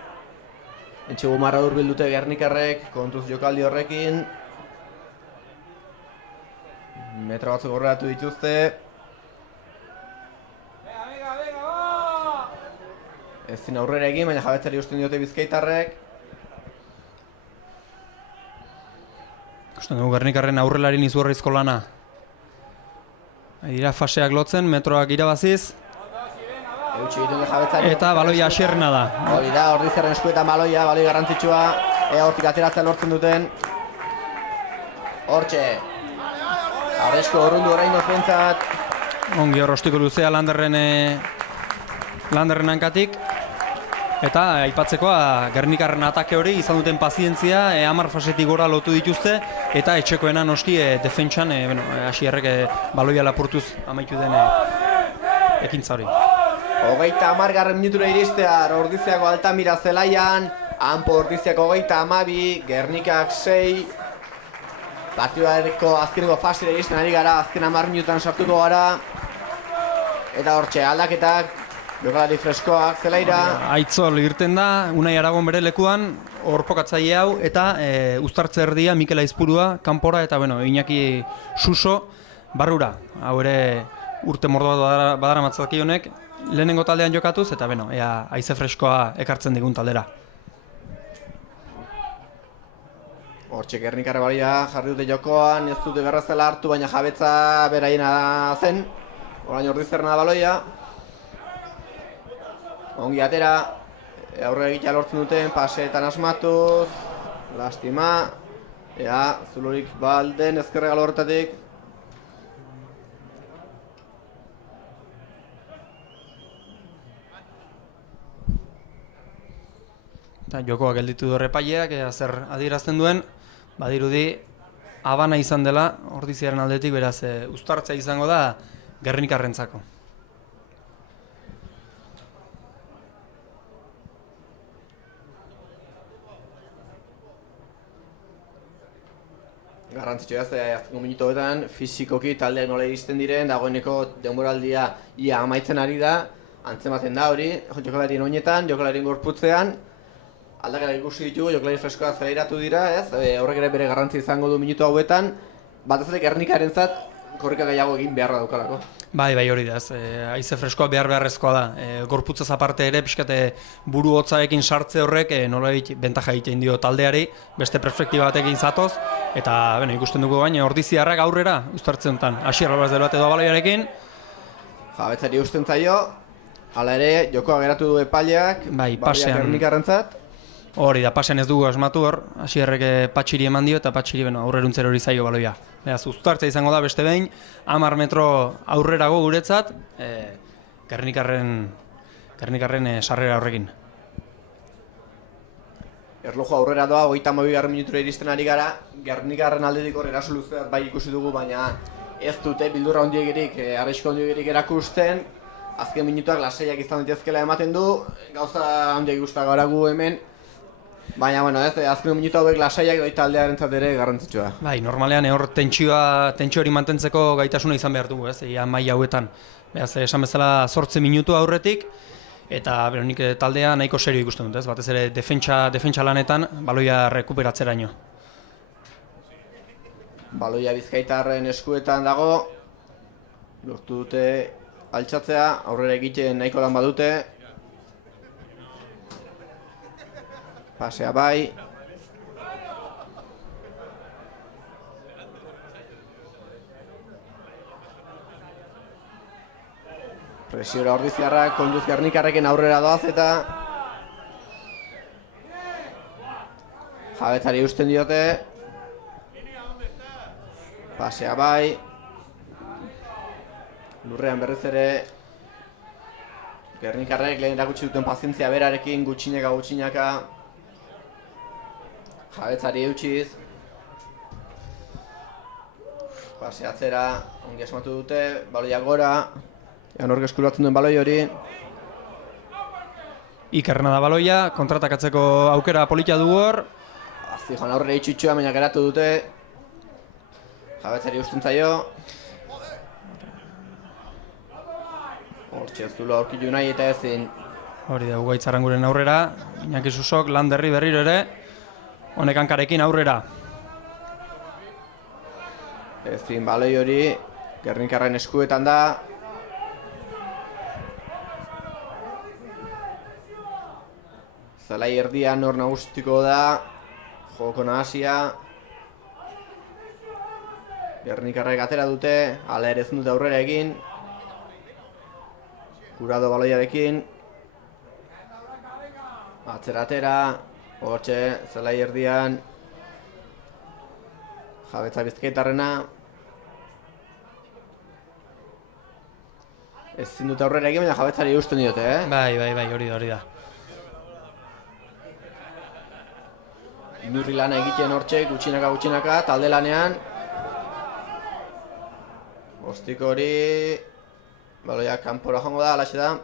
Etxegu marra durbil dute Gernikarrek, kontuz jokaldi horrekin. Metro batzuk aurreratu dituzte. Ezin aurrera egin, baina jabetzari usten diote bizkaitarrek. Usten dugu Gernikarren aurrelarin izugarrizko lana. Dira faseak lotzen, metroak irabaziz. Eutxi egiten dut jabetzari. Eta baloia asierna da. Hori da, Ordizarren eskuetan baloia garrantzitsua. Ea hortik ateratzen lortzen duten. Hortxe. Arresko horrundu orain ofentzat. Ongi horrostiko luzea Landerren hankatik. Eta aipatzekoa Gernikarren atake hori izan duten pazientzia, 10 fasetik gora lotu dituzte. Eta etxekoena noski defentsan, asierrek baloia lapurtuz amaitu den ekintza hori. 30 minutura iristear, Ordiziako Altamira zelaian, Anpo Ordiziako 32, Gernikak 6. Partiduareko azkeneko fasera iristen ari gara, azken 10 minutan sartuko gara. Eta hortxe, aldaketak, jokalari freskoak zelaira. Aitzol irten da, Unai Aragon bere lekuan, orpokatzaile hau, eta uztartze erdia Mikel Aizpurua, kanpora, eta Iñaki Suso, barrura. Hau ere urte mordoa badara matzaki honek, lehenengo taldean jokatuz, eta ea haize freskoa ekartzen digun taldera. Hortxe Gernikarra balia jarri dute jokoan, ez dute berrazela hartu, baina jabetza beraiena zen. Orain Ordizarrena da baloia. Ongi atera, aurre egitea lortzen duten, paseetan asmatuz. Lastima. Ea, Zulorik balden ezkerrega lortatik. Jokoa gelditu du errepaileak, zer adierazten duen, badirudi abana izan dela Ordiziaren aldetik, beraz uztartzea izango da Gernikarrentzako. Garrantzitsua azkeneko minutuetan, fisikoki taldeak nola iristen diren, dagoeneko denboraldia ia amaitzen ari da, antzematen da hori, jokalarien oinetan, jokalarien gorputzean. Aldakera ikusi ditugu, jokalari freskoa zelairatu dira, ez? Horrek ere bere garrantzi izango du minutu hauetan. Batez ere Gernikarentzat korrika gehiago egin beharra daukalako. Bai, hori da, haize freskoa beharrezkoa da. Gorputzaz aparte ere, pixkate buru hotzaekin sartze horrek nolabait bentaja egiten dio taldeari, beste perspektiba batekin zatoz, eta ikusten dugu baina Ordiziarrak aurrera uztartzen honetan. Asier Alvarez del Bate doa baloiarekin. Jabetzari usten zaio, hala ere, jokoa geratu du epaileak, bai, pasean Gernikarrentzat. Hori da, pasean ez dugu asmatu hor, Asierrek Patxiri eman dio eta Patxiri aurreruntzero hori zaio baloia. Beraz, uztartza izango da beste behin, 10 metro aurrerago guretzat, Gernikarren sarrera horrekin. Erloju aurrera doa, 32 minutura iristen ari gara, Gernikarren aldetik hor eraso luzeat bai ikusi dugu, baina ez dute bildurra ondiegirik, arrisku ondiegirik erakusten. Azken minutuak lasaiak izan daitezkela ematen du, gauza handiak guztak gara gu hemen. Baina, azken minutu hauek lasaiak doi taldearentzat ere garrantzitsua. Bai, normalean hor tentsio hori mantentzeko gaitasuna izan behar dugu, maila hauetan. Beraz, esan bezala 8 minutu aurretik, eta nik taldea nahiko serio ikusten dut, batez ere defentsa lanetan, baloia rekuperatzeraino. Baloia Bizkaitarren eskuetan dago, lortu dute altxatzea, aurrera egiten nahiko lan badute. Pasea bai. Presiora Ordiziarrak, Koinduz Gernikarrekin aurrera doaz eta Jabetzari usten diote. Pasea bai. Lurrean berriz ere Gernikarrek lehen erakutsi duten pazientzia berarekin gutxinaka Jabetzari eutxiz. Paseatzera ongi asmatu dute, baloiak gora. Janork eskuratzen duen baloi hori. Ikerrena da baloia, kontratakatzeko aukera polita du hor. Azti joan aurrera itxutxua, baina geratu dute. Jabetzari usten zaio. Hortxe ez duela aurkitu nahi eta ezin. Hori da, Ugaitz Aranguren aurrera. Iñaki Susok, Landerri berriro ere. Honek hankarekin aurrera. Ezin baloi hori Gernikarren eskuetan da. Zelai erdian hor nagusituko da. Joko nahasia. Gernikarrek atera dute, hala ere ezin dute aurrera egin. Jurado baloiarekin. Atzera, hortxe, zelai erdian. Jabetza Bizkaitarrena. Ezin dute aurrera egin, baina Jabetzari eusten diote, Bai, hori da. Inurri lana egiten hortxe, gutxinaka, talde lanean. Ostiko hori baloiak kanpora joango da, alaxe da.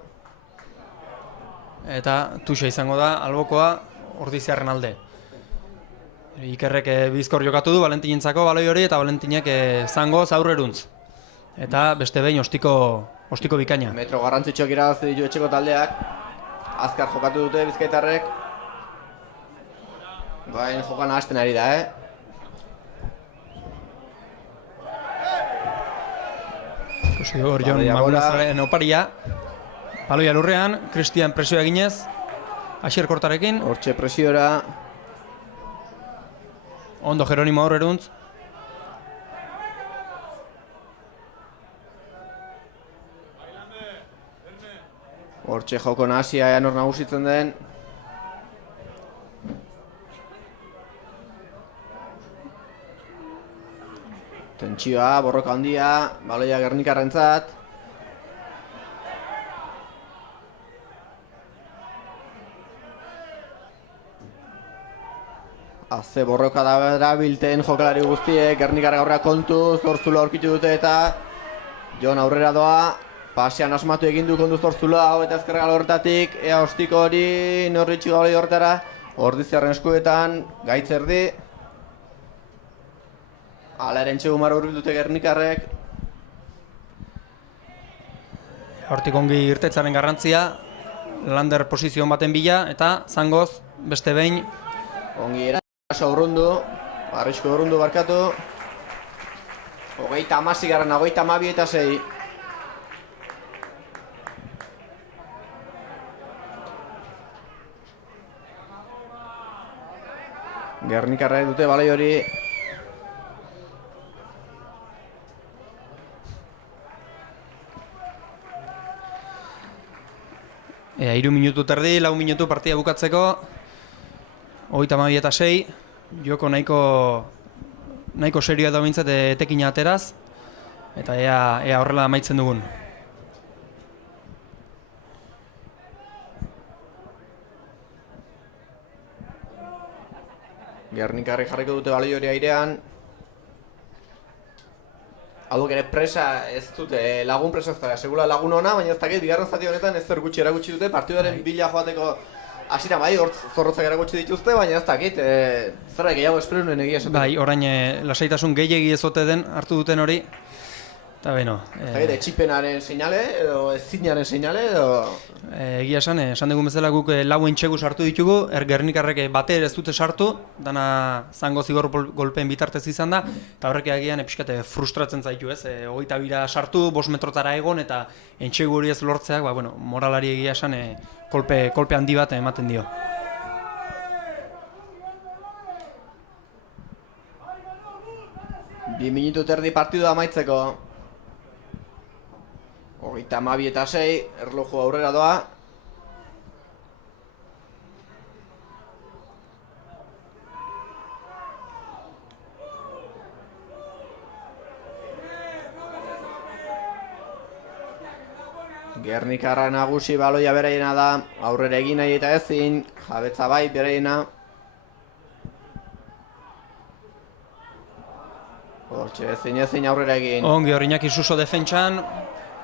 Eta tuxa izango da, albokoa Ordiziarren alde. Ikerrek bizkor jokatu du Valentinentzako baloi hori eta Valentinek zangoz aurreruntz. Eta beste behin ostiko bikaina. Metro garrantzitsuak irabazi ditu etxeko taldeak. Azkar jokatu dute Bizkaitarrek. Baina jokan hasten ari da, Ikusi hor Jon Magunazaren oparia. Baloia lurrean, Cristian presioa eginez. Asier Kortarekin. Hortxe presiora. Ondo Jeronimo aurreruntz. Hortxe joko nahasia ean hor nagusitzen den. Tentsioa, borroka handia, baloia Gernikarrentzat. Azze borroka da erabilten jokalari guztiek, Gernikarra aurrera kontuz, Zorzula aurkitu dute eta Jon aurrera doa. Pasean asmatu egin du kontuz Zorzula, hau eta ezkerra horretatik, ea ostiko hori norritxi gaulei horretara. Ordiziarren eskuetan, gaitz erdi. Hala eren txegumar urrit dute Gernikarrek. Hortik ongi irtetzaren garrantzia. Lander posizioan baten bila eta zangoz beste behin. Ongi eraso urrundu. Arrisko urrundu barkatu. 30 garran, 32 eta 6. Gernikarrek dute baloi hori. Hiru minutu terdi, 4 minutu partida bukatzeko. 32 eta 6. Joko nahiko serioa da bintzat etekina ateraz. Eta ea horrela amaitzen dugun. Gernikarrek jarriko dute baloi hori airean. Hauk ere presa ez dute, lagun presa ez da, segula lagun ona, baina ez dakit, bigarren zati honetan ez zer gutxi erakutsi dute, partidaren bila joateko hasiera bai, zorrotzak erakutsi dituzte, baina ez dakit, zerrak gehiago espero nuen egia esaten. Bai, orain lasaitasun gehiegi ezote den hartu duten hori. Eta beno. Etxipenaren seinale, edo ezinaren seinale, edo... Egia esan dugun bezala guk lauen txegu sartu ditugu, Gernikarrek bate ez dute sartu, dana zango zigor golpeen bitartez izan da, eta horrek egian pixkate frustratzen zaitu ez, 22 sartu, 5 metrotara egon, eta entxegu hori ez lortzeak, moralari egia esan kolpe handi bat ematen dio. 2 minutu terdi partidua amaitzeko. 32:06, erloju aurrera doa. Gernikarra nagusi baloia beraiena da, aurrera egin nahi eta ezin, jabetza bai beraiena. Hortxe, ezin aurrera egin. Ongi hor Iñaki Suso defentsan,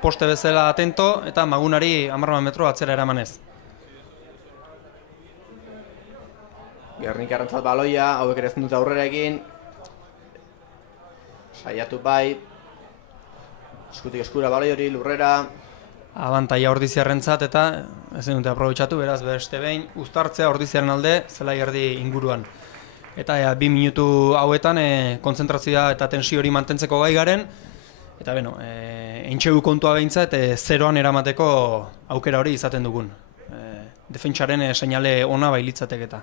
poste bezala atento eta Magunari 10 metro atzera eramanez. Gernikarrentzat baloia, hauek ere ezin dute aurrera egin. Saiatu bai. Eskutik eskura baloi hori, lurrera. Abantaia Ordiziarrentzat eta ezin dute aprobetxatu, beraz beste behin uztartzea Ordiziaren alde zelai erdi inguruan. Eta 2 minutu hauetan kontzentrazioa eta tensio hori mantentzeko gai garen, eta entxegu kontua behintzat zeroan eramateko aukera hori izaten dugun. Defentsaren seinale ona bailitzatek eta.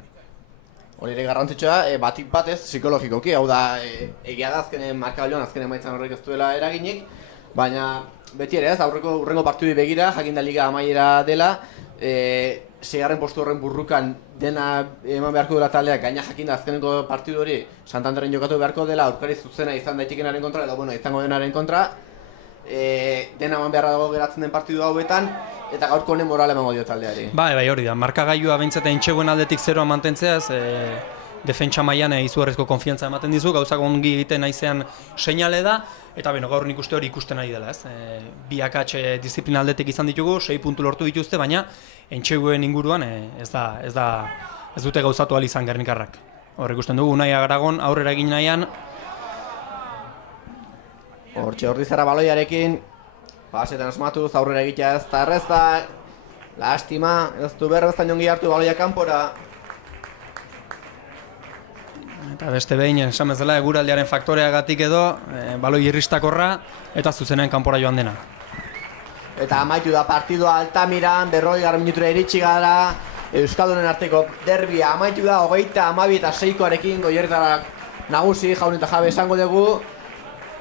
Hori ere garrantzitsua, batik batez psikologikoki, hau da, egia da azkenen markagailuan azkenen emaitzan horrek ez duela eraginik, baina beti ere ez, urrengo partidui begira, jakinda liga amaiera dela, 6. postu horren burrukan dena eman beharko dela taldeak, gaina jakinda azkeneko partidu hori Santanderren jokatu beharko dela, aurkari zuzena izan daitekenaren kontra, edo izango denaren kontra, dena eman beharra dago geratzen den partidu hauetan, eta gaurko honen morala emango dio taldeari. Bai hori da, markagailua behintzat entxeguen aldetik zeroa mantentzeaz, defentsa mailan izugarrizko konfiantza ematen dizu, gauzak ongi egiten naizean seinale da, eta gaur nik uste hori ikusten ari dela, ez? Bi akats disiplina aldetik izan ditugu, 6 puntu lortu dituzte, baina entxeguen inguruan ez dute gauzatu ahal izan Gernikarrak. Hor ikusten dugu, Unai Agaragon aurrera egin nahian. Hortxe Ordizarra baloiarekin, pasetan asmatuz, aurrera egitea ez da errezta, lastima, ez du berbeztan jongi hartu baloia kanpora. Eta beste behin, esan bezala, eguraldiaren faktoreagatik edo, baloi irristakorra eta zuzenean kanpora joan dena. Eta amaitu da partidua Altamiran, 40 minutura iritsi gara, Euskaldunen arteko derbia amaitu da, 32 eta 6koarekin Goierretarak nagusi, jaun eta jabe esango dugu.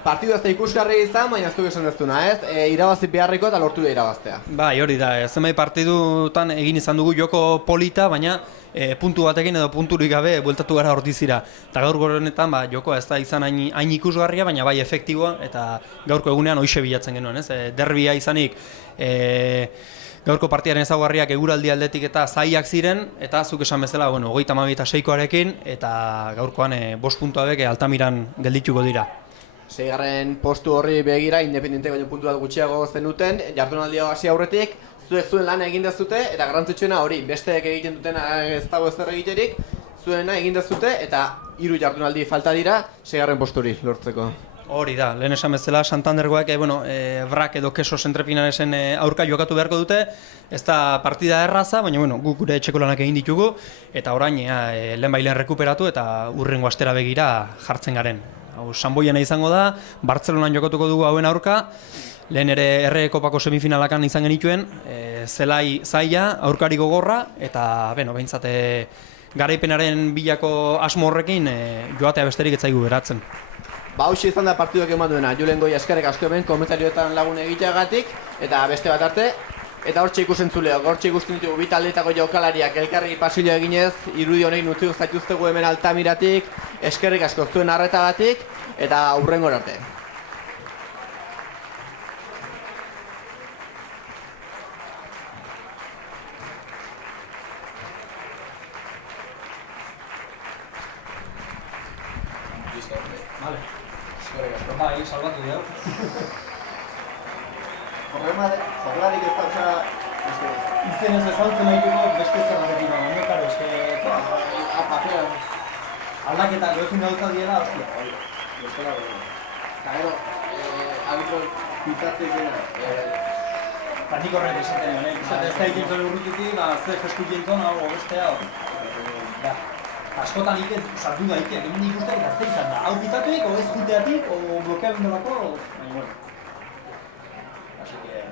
Partidu ez da ikusgarri izan, baina ez du esan ez duna, ez? Irabazi beharriko eta lortu da irabaztea. Bai, hori da, zenbait partidutan egin izan dugu joko polita, baina puntu batekin edo punturik gabe bueltatu gara Ordizira. Eta gaur honetan jokoa ez da izan hain ikusgarria, baina bai efektiboa eta gaurko egunean hoixe bilatzen genuen, ez? Derbia izanik gaurko partiaren ezaugarriak eguraldi aldetik eta zaiak ziren, eta zuk esan bezala, 32 eta 6koarekin, eta gaurkoan 5 puntu hauek Altamiran geldituko dira. 6. postu horri begira, independente baino puntu bat gutxiago zenuten, jardunaldia hasi aurretik, zuek zuen lan egin dezute, eta garrantzitsuena hori, besteek egiten dutena ez dago ezer egiterik, zuena egin dezute, eta 3 jardunaldi falta dira, 6. posturi lortzeko. Hori da, lehen esan bezala, Santandergoak, Brak edo Kesos Entrepinaresen aurka jokatu beharko dute, ez da partida erraza, baina guk gure etxeko lanak egin ditugu, eta orain lehen rekuperatu eta urrengo astera begira jartzen garen. Hau, Sanboiena izango da, Bartzelonan jokatuko dugu hauen aurka, lehen ere Erre Kopako semifinalakan izan genituen, zelai zaila, aurkari gogorra, eta behintzat garaipenaren bilako asmo horrekin joatea besterik ez zaigu geratzen. Hauxe izan da partiduak eman duena, Julen Goia eskerrik asko hemen komentarioetan lagun egiteagatik, eta beste bat arte, eta hortxe ikusentzuleo, hortxe ikusten ditugu bi taldeetako jokalariak elkarri pasillo eginez, irudi honekin utzi zaituztegu hemen Altamiratik, eskerrik asko zuen arretagatik, eta hurrengora arte. Vale. Bai, salbatu dira. Horrelarik ez dautza... Izen ez ezautzen nahi dugu beste zerratekin dago, baina, karo, aldaketa gehozun gauza diela, hostia. Eta gero, arbitro pintatzea dena. Nik horrek esaten egon, ez da ikentzon urrutitik, ze jesku ikentzon, hau bestea hor. Askotan iken, sartu da iken, egin ikustak eta ze izan da. Hau pitatuik, o ez juteatik, o blokeabindolako, baina bueno. Así que...